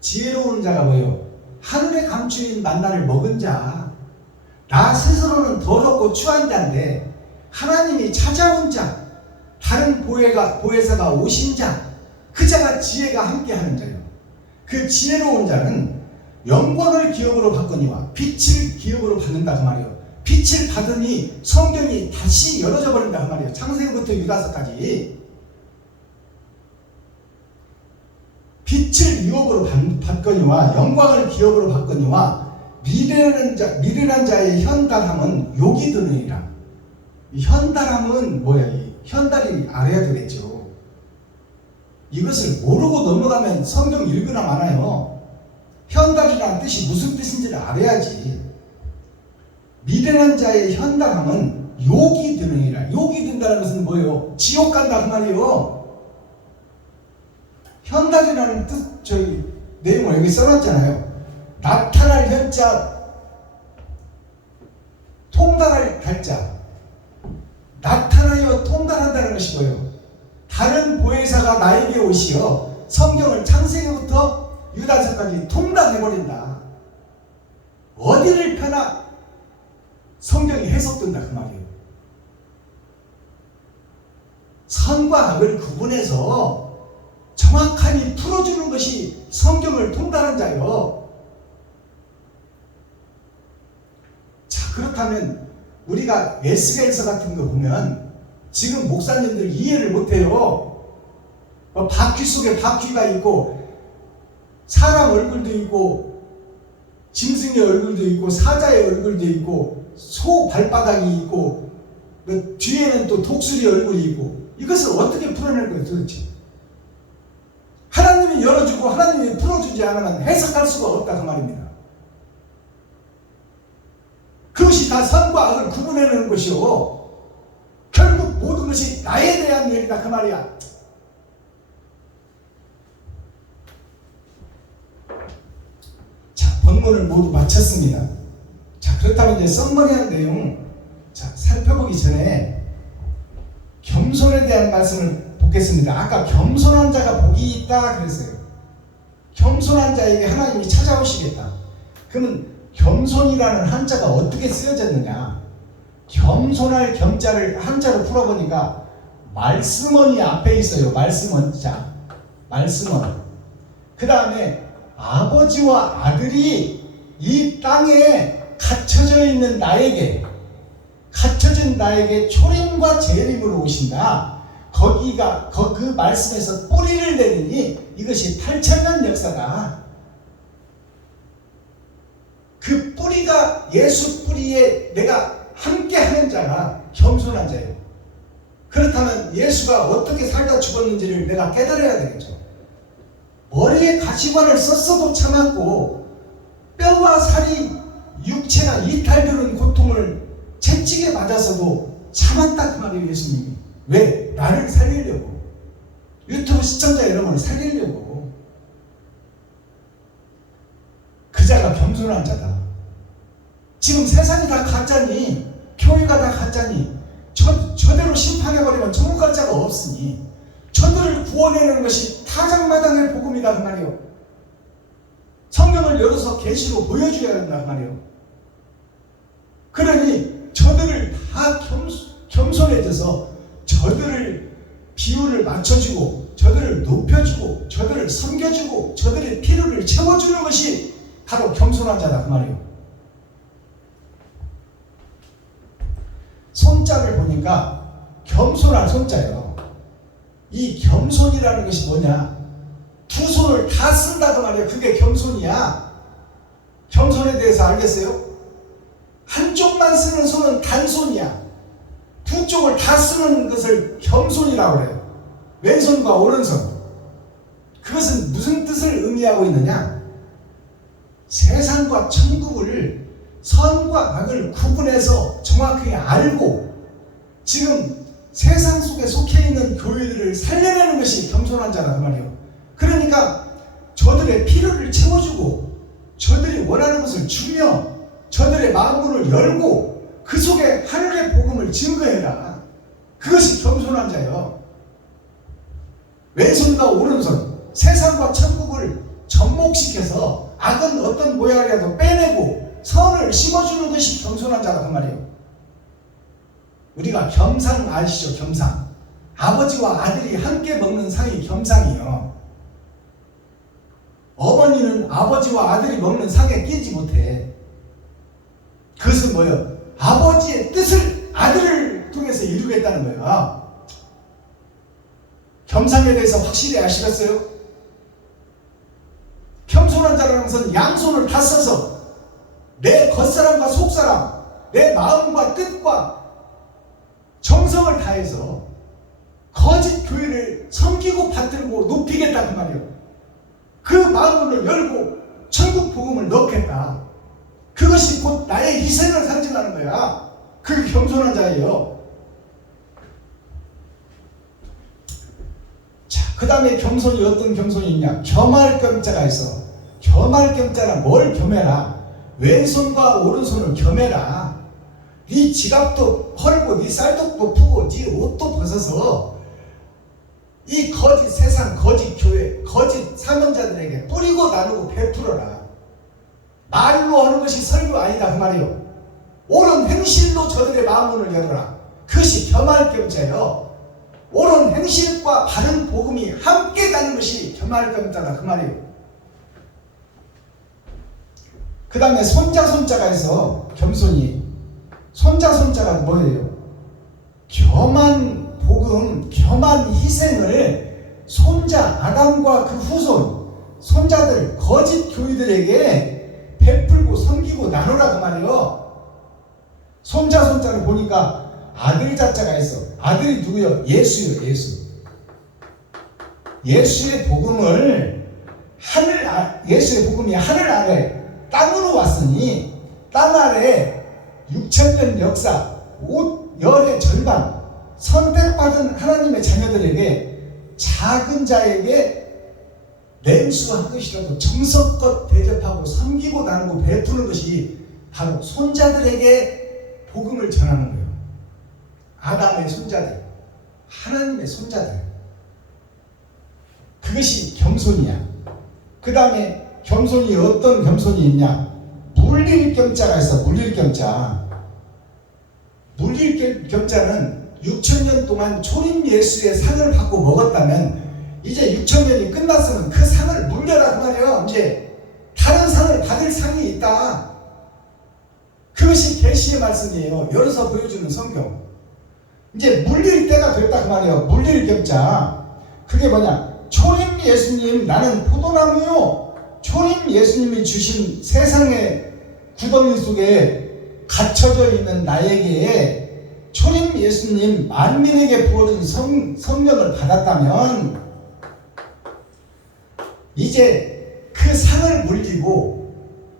지혜로운 자가 뭐예요? 하늘에 감추인 만나를 먹은 자. 나 스스로는 더럽고 추한 자인데 하나님이 찾아온 자, 다른 보혜사가 오신 자, 그 자가 지혜가 함께하는 자예요. 그 지혜로운 자는 영광을 기업으로 받거니와. 빛을 기업으로 받는다 그 말이에요. 빛을 받으니 성경이 다시 열어져 버린다 그 말이에요. 창세기부터 유다서까지 빛을 유업으로 받거니와 영광을 기업으로 받거니와 미련한 자의 현달함은 욕이 드느니라. 현달함은 뭐야? 현달이 알아야 되겠죠. 이것을 모르고 넘어가면 성경 읽으나 마나요. 현달이라는 뜻이 무슨 뜻인지를 알아야지. 미련한 자의 현달함은 욕이 드느니라. 욕이 든다는 것은 뭐예요? 지옥 간다 그 말이에요. 현달이라는 뜻, 내용을 여기 써놨잖아요. 나타날 현자, 통달할 달자. 나타나여 통달한다는 것이 뭐예요? 다른 보혜사가 나에게 오시어 성경을 창세기부터 유다서까지 통달해버린다. 어디를 펴나 성경이 해석된다 그 말이에요. 선과 악을 구분해서 정확하게 풀어주는 것이 성경을 통달한 자예요. 자, 그렇다면 우리가 에스겔서 같은 거 보면 지금 목사님들 이해를 못해요. 바퀴 속에 바퀴가 있고 사람 얼굴도 있고 짐승의 얼굴도 있고 사자의 얼굴도 있고 소 발바닥이 있고 뒤에는 또 독수리 얼굴이 있고, 이것을 어떻게 풀어낼 거예요 도대체? 하나님이 열어주고 하나님이 풀어주지 않으면 해석할 수가 없다 그 말입니다. 그것이 다 선과 악을 구분해내는 것이요, 결국 모든 것이 나에 대한 얘기다 그 말이야. 자, 본문을 모두 마쳤습니다. 자, 그렇다면 이제 썸머리한 내용 살펴보기 전에 겸손에 대한 말씀을 보겠습니다. 아까 겸손한 자가 복이 있다 그랬어요. 겸손한 자에게 하나님이 찾아오시겠다. 그러면 겸손이라는 한자가 어떻게 쓰여졌느냐? 겸손할 겸자를 한자로 풀어보니까 말씀원이 앞에 있어요. 말씀원자, 말씀원. 그 다음에 아버지와 아들이 이 땅에 갇혀져 있는 나에게, 갇혀진 나에게 초림과 재림으로 오신다. 거기가 그 말씀에서 뿌리를 내리니 이것이 8,000년 역사다. 그 뿌리가 예수 뿌리에 내가 함께 하는 자가 겸손한 자예요. 그렇다면 예수가 어떻게 살다 죽었는지를 내가 깨달아야 되겠죠. 머리에 가시관을 썼어도 참았고 뼈와 살이 육체가 이탈되는 고통을 채찍에 맞아서도 참았다 그 말이에요. 예수님이. 왜? 나를 살리려고. 유튜브 시청자 여러분을 살리려고. 그 자가 겸손한 자다. 지금 세상이 다 가짜니, 교회가 다 가짜니, 저대로 심판해버리면 천국 갈 자가 없으니 저들을 구원해내는 것이 타작마당의 복음이다 그 말이에요. 성경을 열어서 계시로 보여줘야 된다 그 말이에요. 그러니 저들을 다 겸손해져서 저들을 비율을 맞춰주고 저들을 높여주고 저들을 섬겨주고 저들의 필요를 채워주는 것이 바로 겸손한 자다 그 말이에요. 손자를 보니까 겸손한 손자예요. 이 겸손이라는 것이 뭐냐? 두 손을 다 쓴다 그 말이에요. 그게 겸손이야. 겸손에 대해서 알겠어요? 한쪽만 쓰는 손은 단손이야. 두 쪽을 다 쓰는 것을 겸손이라고 그래요. 왼손과 오른손. 그것은 무슨 뜻을 의미하고 있느냐? 세상과 천국을, 선과 악을 구분해서 정확하게 알고 지금 세상 속에 속해 있는 교회들을 살려내는 것이 겸손한 자라 그 말이에요. 그러니까 저들의 필요를 채워주고 저들이 원하는 것을 주며 저들의 마음문을 열고 그 속에 하늘의 복음을 증거해라. 그것이 겸손한 자예요. 왼손과 오른손, 세상과 천국을 접목시켜서 악은 어떤 모양이라도 빼내고 선을 심어주는 것이 겸손한 자다 그 말이에요. 우리가 겸상 아시죠? 겸상. 아버지와 아들이 함께 먹는 상이 겸상이에요. 어머니는 아버지와 아들이 먹는 상에 끼지 못해. 그것은 뭐예요? 아버지의 뜻을 아들을 통해서 이루겠다는 거예요. 겸상에 대해서 확실히 아시겠어요? 겸손한 자라는 것은 양손을 다 써서 내 겉사람과 속사람, 내 마음과 뜻과 정성을 다해서 거짓 교회를 섬기고 받들고 높이겠다 그 말이에요. 그 마음을 열고 천국 복음을 넣겠다. 그것이 곧 나의 희생을 상징하는 거야. 그게 겸손한 자예요. 자, 그 다음에 겸손이 어떤 겸손이 있냐? 겸할 겸자가 있어. 겸할 겸자는 뭘 겸해라? 왼손과 오른손을 겸해라. 네 지갑도 헐고 네 쌀독도 푸고 네 옷도 벗어서 이 거짓 세상, 거짓 교회, 거짓 사명자들에게 뿌리고 나누고 베풀어라. 말로 하는 것이 설교 아니다 그 말이요. 옳은 행실로 저들의 마음문을 열어라. 그것이 겸할 겸자예요. 옳은 행실과 바른 복음이 함께 가는 것이 겸할 겸자다 그 말이에요. 그 다음에 손자가 있어. 겸손이. 손자가 뭐예요? 겸한 복음, 겸한 희생을 손자 아담과 그 후손, 손자들, 거짓 교회들에게 베풀고 섬기고 나누라 그 말이에요. 손자를 보니까 아들 자자가 있어. 아들이 누구요? 예수요. 예수의 복음을 예수의 복음이 하늘 아래 땅으로 왔으니 땅 아래 6,000년 역사, 열의 절반 선택받은 하나님의 자녀들에게 작은 자에게 냉수한 것이라도 정성껏 대접하고 섬기고 나누고 베푸는 것이 바로 손자들에게 복음을 전하는 거예요. 아담의 손자들, 하나님의 손자들. 그것이 겸손이야. 그 다음에 겸손이 어떤 겸손이 있냐? 물릴 겸자가 있어. 물릴 겸자. 물릴 겸자는 6,000년 동안 초림 예수의 상을 받고 먹었다면 이제 6,000년이 끝났으면 그 상을 물려라 그 말이에요. 이제 다른 상을 받을 상이 있다. 그것이 계시의 말씀이에요. 열어서 보여주는 성경. 이제 물릴 때가 됐다 그 말이에요. 물릴 겸자. 그게 뭐냐? 초림 예수님, 나는 포도나무요. 초림 예수님이 주신 세상의 구덩이 속에 갇혀져 있는 나에게 초림 예수님 만민에게 부어준 성령을 받았다면 이제 그 상을 물리고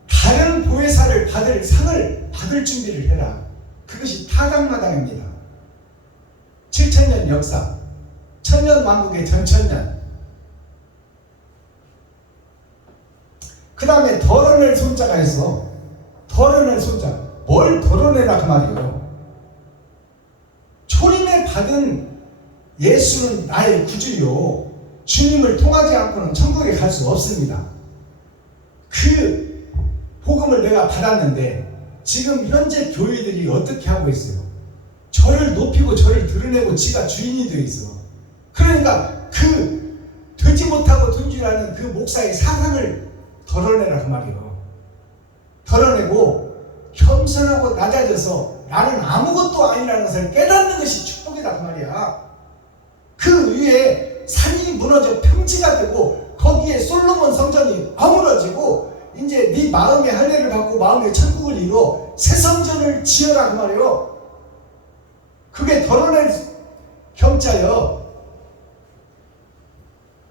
다른 보혜사를 받을 상을 받을 준비를 해라. 그것이 타작마당입니다. 7,000년 역사, 천년왕국의 전천년. 그 다음에 덜어낼 손자가 있어. 덜어낼 손자. 뭘 덜어내라 그 말이에요. 초림에 받은 예수는 나의 구주요. 주님을 통하지 않고는 천국에 갈 수 없습니다. 그 복음을 내가 받았는데 지금 현재 교회들이 어떻게 하고 있어요? 저를 높이고 저를 드러내고 지가 주인이 되어 있어. 그러니까 그 되지 못하고 된 줄 아는 그 목사의 사상을 덜어내라 그 말이에요. 덜어내고 겸손하고 낮아져서 나는 아무것도 아니라는 것을 깨닫는 것이 축복이다 그 말이야. 그 위에 산이 무너져 평지가 되고 거기에 솔로몬 성전이 아무러지고 이제 네 마음의 할례를 받고 마음의 천국을 이루어 새 성전을 지어라 그 말이에요. 그게 덜어낼 겸자요.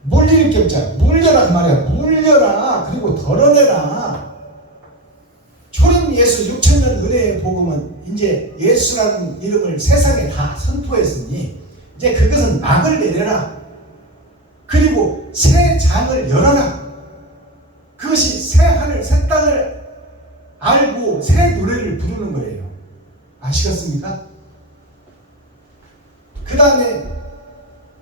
물릴 겸자. 물려라 그 말이야. 물려라. 그리고 덜어내라. 이제 예수라는 이름을 세상에 다 선포했으니 이제 그것은 막을 내려라. 그리고 새 장을 열어라. 그것이 새 하늘 새 땅을 알고 새 노래를 부르는 거예요. 아시겠습니까? 그 다음에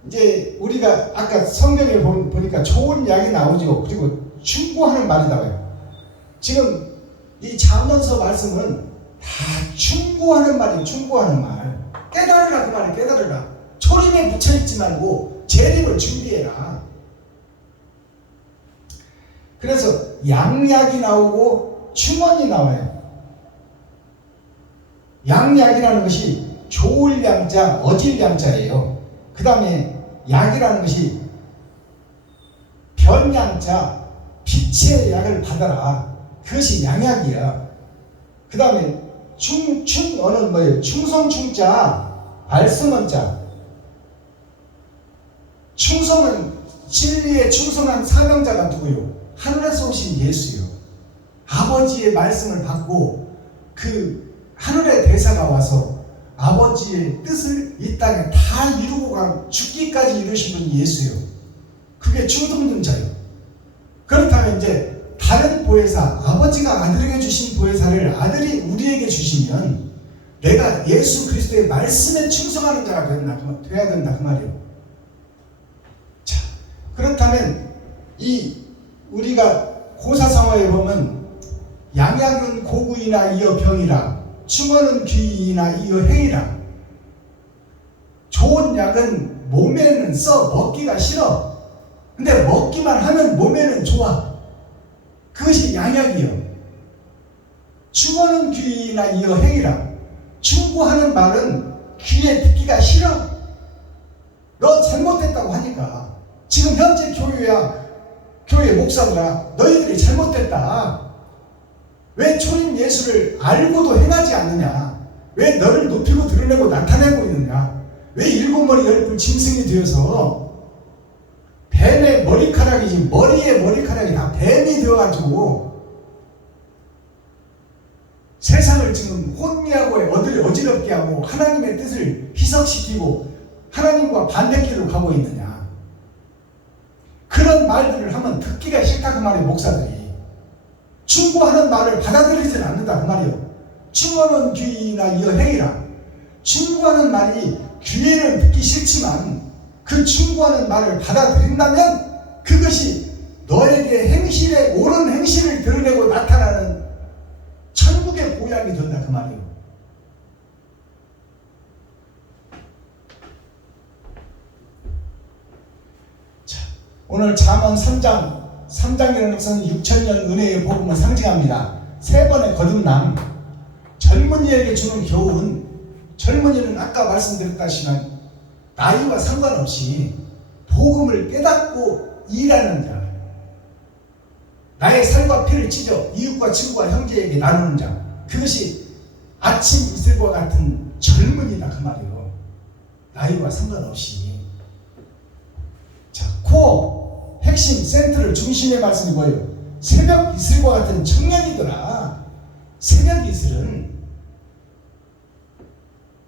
이제 우리가 아까 성경에 보니까 좋은 약이 나오죠. 그리고 충고하는 말이 나와요. 지금 이 잠언서 말씀은 다 충고하는 말이에요. 충고하는 말. 깨달으라 그 말이에요. 깨달으라. 초림에 붙여있지 말고 재림을 준비해라. 그래서 양약이 나오고 충언이 나와요. 양약이라는 것이 좋을 양자, 어질 양자예요. 그 다음에 약이라는 것이 변양자, 빛의 약을 받아라. 그것이 양약이야. 그 다음에 충어는 뭐예요? 충성충자, 발성원자. 충성은 진리에 충성한 사명자가 누구요? 하늘에서 오신 예수요. 아버지의 말씀을 받고 그 하늘의 대사가 와서 아버지의 뜻을 이 땅에 다 이루고 간 죽기까지 이루신 분이 예수요. 그게 충성자예요. 그렇다면 이제 다른 보혜사, 아버지가 아들에게 주신 보혜사를 아들이 우리에게 주시면 내가 예수 그리스도의 말씀에 충성하는 자가 돼야 된다 그 말이에요. 자, 그렇다면 우리가 고사성어에 보면 양약은 고구이나 이어 병이라, 충언은 귀이나 이어 해이라. 좋은 약은 몸에는 먹기가 싫어. 근데 먹기만 하면 몸에는 좋아. 그것이 양약이요. 충언은 귀이나 이어 해이라. 충고하는 말은 귀에 듣기가 싫어. 너 잘못됐다고 하니까. 지금 현재 교회 목사들아, 너희들이 잘못됐다. 왜 초림 예수를 알고도 행하지 않느냐? 왜 너를 높이고 드러내고 나타내고 있느냐? 왜 일곱 머리 열불 짐승이 되어서 뱀의 머리카락이지 머리의 머리카락이 다 뱀이 되어가지고 세상을 지금 혼미하고 어지럽게 하고 하나님의 뜻을 희석시키고 하나님과 반대길로 가고 있느냐? 그런 말들을 하면 듣기가 싫다 그 말이에요. 목사들이 충고하는 말을 받아들이지는 않는다 그 말이에요. 충언은 귀이나 이어 행이라. 충고하는 말이 귀에는 듣기 싫지만 그 충고하는 말을 받아들인다면 그것이 너에게 행실에 옳은 행실을 드러내고 나타나는 천국의 보약이 된다 그 말이에요. 자, 오늘 잠언 3장이라는 것은 6천년 은혜의 복음을 상징합니다. 세 번의 거듭남, 젊은이에게 주는 교훈. 젊은이는 아까 말씀드렸다시만 나이와 상관없이 복음을 깨닫고 일하는 자, 나의 살과 피를 찢어 이웃과 친구와 형제에게 나누는 자, 그것이 아침 이슬과 같은 젊은이다 그 말이에요. 나이와 상관없이. 자, 코어 핵심 센터를 중심의 말씀이 뭐예요? 새벽 이슬과 같은 청년이더라. 새벽 이슬은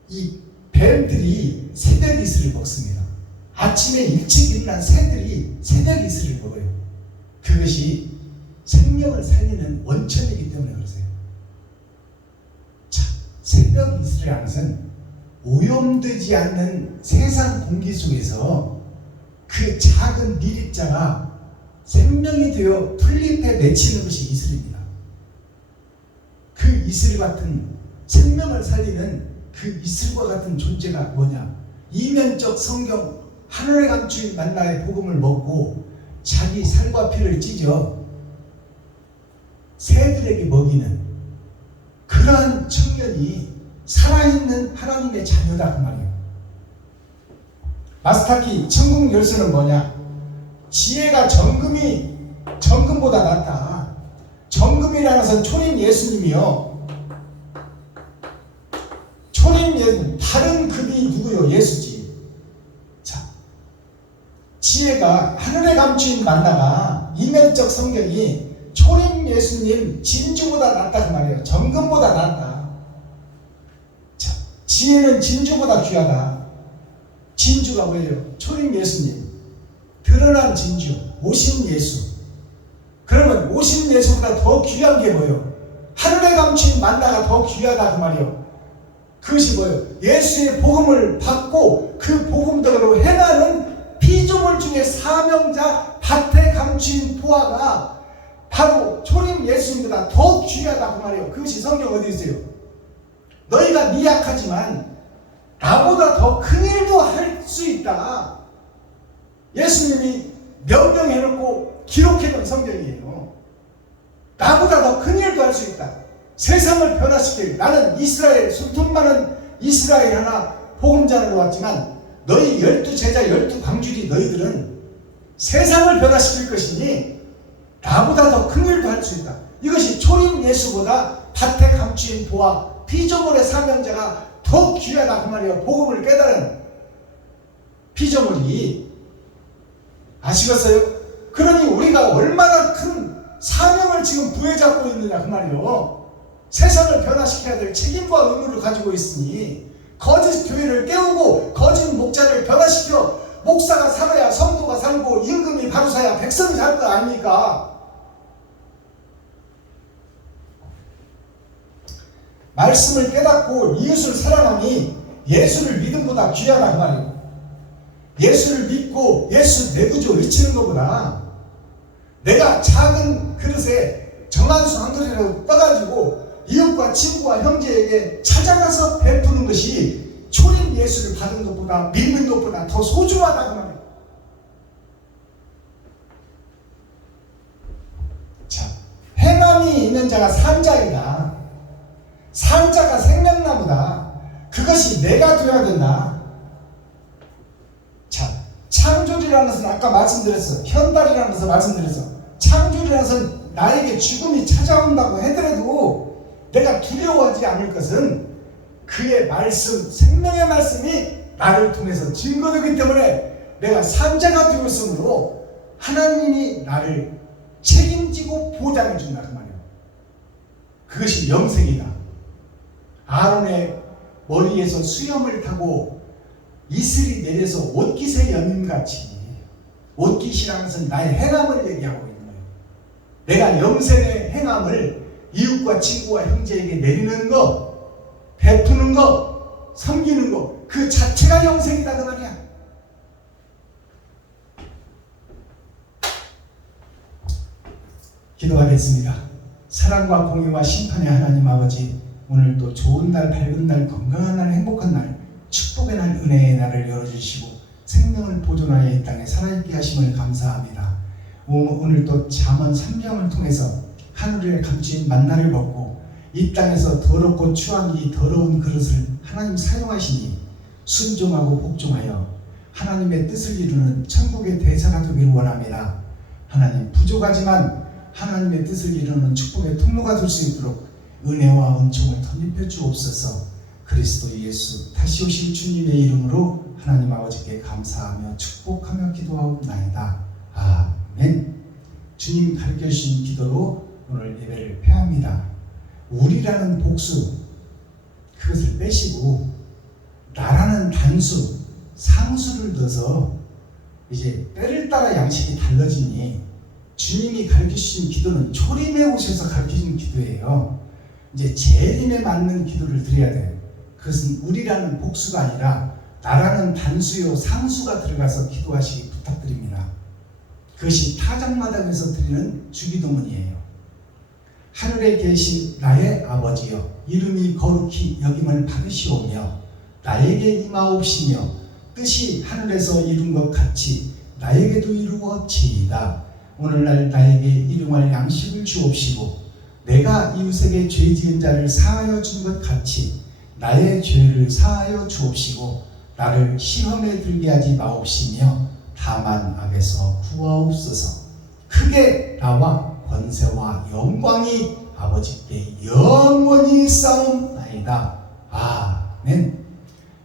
이 뱀들이 새벽 이슬을 먹습니다. 아침에 일찍 일어난 새들이 새벽 이슬을 먹어요. 그것이 생명을 살리는 원천이기 때문에 그러세요. 자, 새벽 이슬이라는 것은 오염되지 않는 세상 공기 속에서 그 작은 미립자가 생명이 되어 풀잎에 맺히는 것이 이슬입니다. 그 이슬 같은 생명을 살리는 그 이슬과 같은 존재가 뭐냐? 이면적 성경 하늘에 감추인 만나의 복음을 먹고 자기 살과 피를 찢어 새들에게 먹이는 그러한 청년이 살아있는 하나님의 자녀다 그 말이에요. 마스타키 천국 열쇠는 뭐냐? 지혜가 정금보다 낫다. 정금이라는 것은 초림 예수님이요. 초림 예수, 다른 급이 누구요? 예수지. 자, 지혜가 하늘에 감추인 만나가 이면적 성경이 초림 예수님 진주보다 낫다 그 말이에요. 정금보다 낫다. 지혜는 진주보다 귀하다. 진주가 뭐예요? 초림 예수님. 드러난 진주, 오신 예수. 그러면 오신 예수보다 더 귀한 게 뭐예요? 하늘에 감춘 만나가 더 귀하다 그 말이요. 그것이 뭐예요? 예수의 복음을 받고 그 복음대로 행하는 피조물 중에 사명자 밭에 감춘 보화가 바로 초림 예수님보다 더 귀하다 그 말이에요. 그것이 성경 어디 있어요? 너희가 미약하지만 나보다 더 큰 일도 할 수 있다. 예수님이 명령해놓고 기록해놓은 성경이에요. 나보다 더 큰 일도 할 수 있다. 세상을 변화시킬, 나는 이스라엘, 손톱 많은 이스라엘 하나 복음자로 왔지만 너희 12제자 12광주리 너희들은 세상을 변화시킬 것이니 나보다 더 큰 일도 할 수 있다. 이것이 초림 예수보다 밭에 감추인 보화, 피조물의 사명자가 더 귀하다 그 말이에요. 복음을 깨달은 피조물이. 아시겠어요? 그러니 우리가 얼마나 큰 사명을 지금 부여잡고 있느냐 그 말이에요. 세상을 변화시켜야 될 책임과 의무를 가지고 있으니 거짓 교회를 깨우고 거짓 목자를 변화시켜 목사가 살아야 성도가 살고 임금이 바로 서야 백성이 살 거 아닙니까? 말씀을 깨닫고 이웃을 사랑하니 예수를 믿음보다 귀하다 그 말이에요. 예수를 믿고 예수 내구조 외치는 것보다 내가 작은 그릇에 정한수 한 그릇이라도 떠가지고 이웃과 친구와 형제에게 찾아가서 베푸는 것이 초림 예수를 받은 것보다 믿는 것보다 더 소중하다 그 말이에요. 자, 행함이 있는 자가 산자이다. 산자가 생명나무다. 그것이 내가 되어야 된다. 자, 창조리라는 것은 아까 말씀드렸어. 현달이라는 것을 말씀드렸어. 창조리라는 것은 나에게 죽음이 찾아온다고 하더라도 내가 두려워하지 않을 것은 그의 말씀, 생명의 말씀이 나를 통해서 증거되기 때문에 내가 산자가 되었으므로 하나님이 나를 책임지고 보장해 준다 그 말이에요. 그것이 영생이다. 아론의 머리에서 수염을 타고 이슬이 내려서 옷깃의 연인같이, 옷깃이라는 것은 나의 행함을 얘기하고 있는 거예요. 내가 영생의 행함을 이웃과 친구와 형제에게 내리는 것, 베푸는 것, 섬기는 것, 그 자체가 영생이다 그 말이야. 기도하겠습니다. 사랑과 공의와 심판의 하나님 아버지, 오늘 또 좋은 날, 밝은 날, 건강한 날, 행복한 날, 축복의 날, 은혜의 날을 열어주시고 생명을 보존하여 이 땅에 살아있게 하심을 감사합니다. 오늘 또 잠언 3장을 통해서 하늘에 감추인 만나를 먹고 이 땅에서 더럽고 추한 이 더러운 그릇을 하나님 사용하시니 순종하고 복종하여 하나님의 뜻을 이루는 천국의 대사가 되기를 원합니다. 하나님, 부족하지만 하나님의 뜻을 이루는 축복의 통로가 될 수 있도록 은혜와 은총을 덧입혀 주옵소서. 그리스도 예수 다시 오실 주님의 이름으로 하나님 아버지께 감사하며 축복하며 기도하옵나이다. 아멘. 주님 가르쳐 주신 기도로 오늘 예배를 폐합니다. 우리라는 복수, 그것을 빼시고 나라는 단수, 상수를 넣어서 이제 때를 따라 양식이 달라지니 주님이 가르쳐 주신 기도는 초림에 오셔서 가르쳐 주신 기도예요. 이제 재림에 맞는 기도를 드려야 돼요. 그것은 우리라는 복수가 아니라 나라는 단수요 상수가 들어가서 기도하시기 부탁드립니다. 그것이 타작마당에서 드리는 주기도문이에요. 하늘에 계신 나의 아버지여, 이름이 거룩히 여김을 받으시오며 나에게 임하옵시며 뜻이 하늘에서 이룬 것 같이 나에게도 이루어지이다. 오늘날 나에게 일용할 양식을 주옵시고 내가 이웃에게 죄 지은 자를 사하여 준 것 같이 나의 죄를 사하여 주옵시고 나를 시험에 들게 하지 마옵시며 다만 악에서 구하옵소서. 크게 나와 권세와 영광이 아버지께 영원히 쌓옵나이다. 아멘.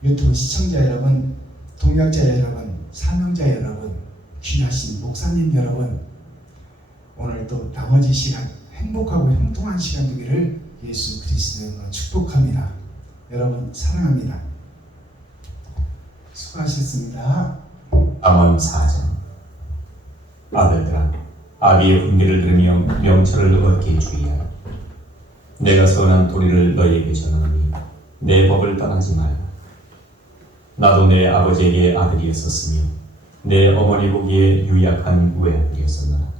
유튜브 시청자 여러분, 동역자 여러분, 사명자 여러분, 귀하신 목사님 여러분, 오늘 또 나머지 시간 행복하고 형통한 시간 되기를 예수 그리스도의 이름으로 축복합니다. 여러분 사랑합니다. 수고하셨습니다. 암원 4장. 아들들아, 아비의 훈계를 들으며 명철을 얻게 주의하라. 내가 선한 도리를 너희에게 전하노니 내 법을 떠나지 말라. 나도 내 아버지에게 아들이었었으며 내 어머니 보기에 유약한 외아들이었었노라.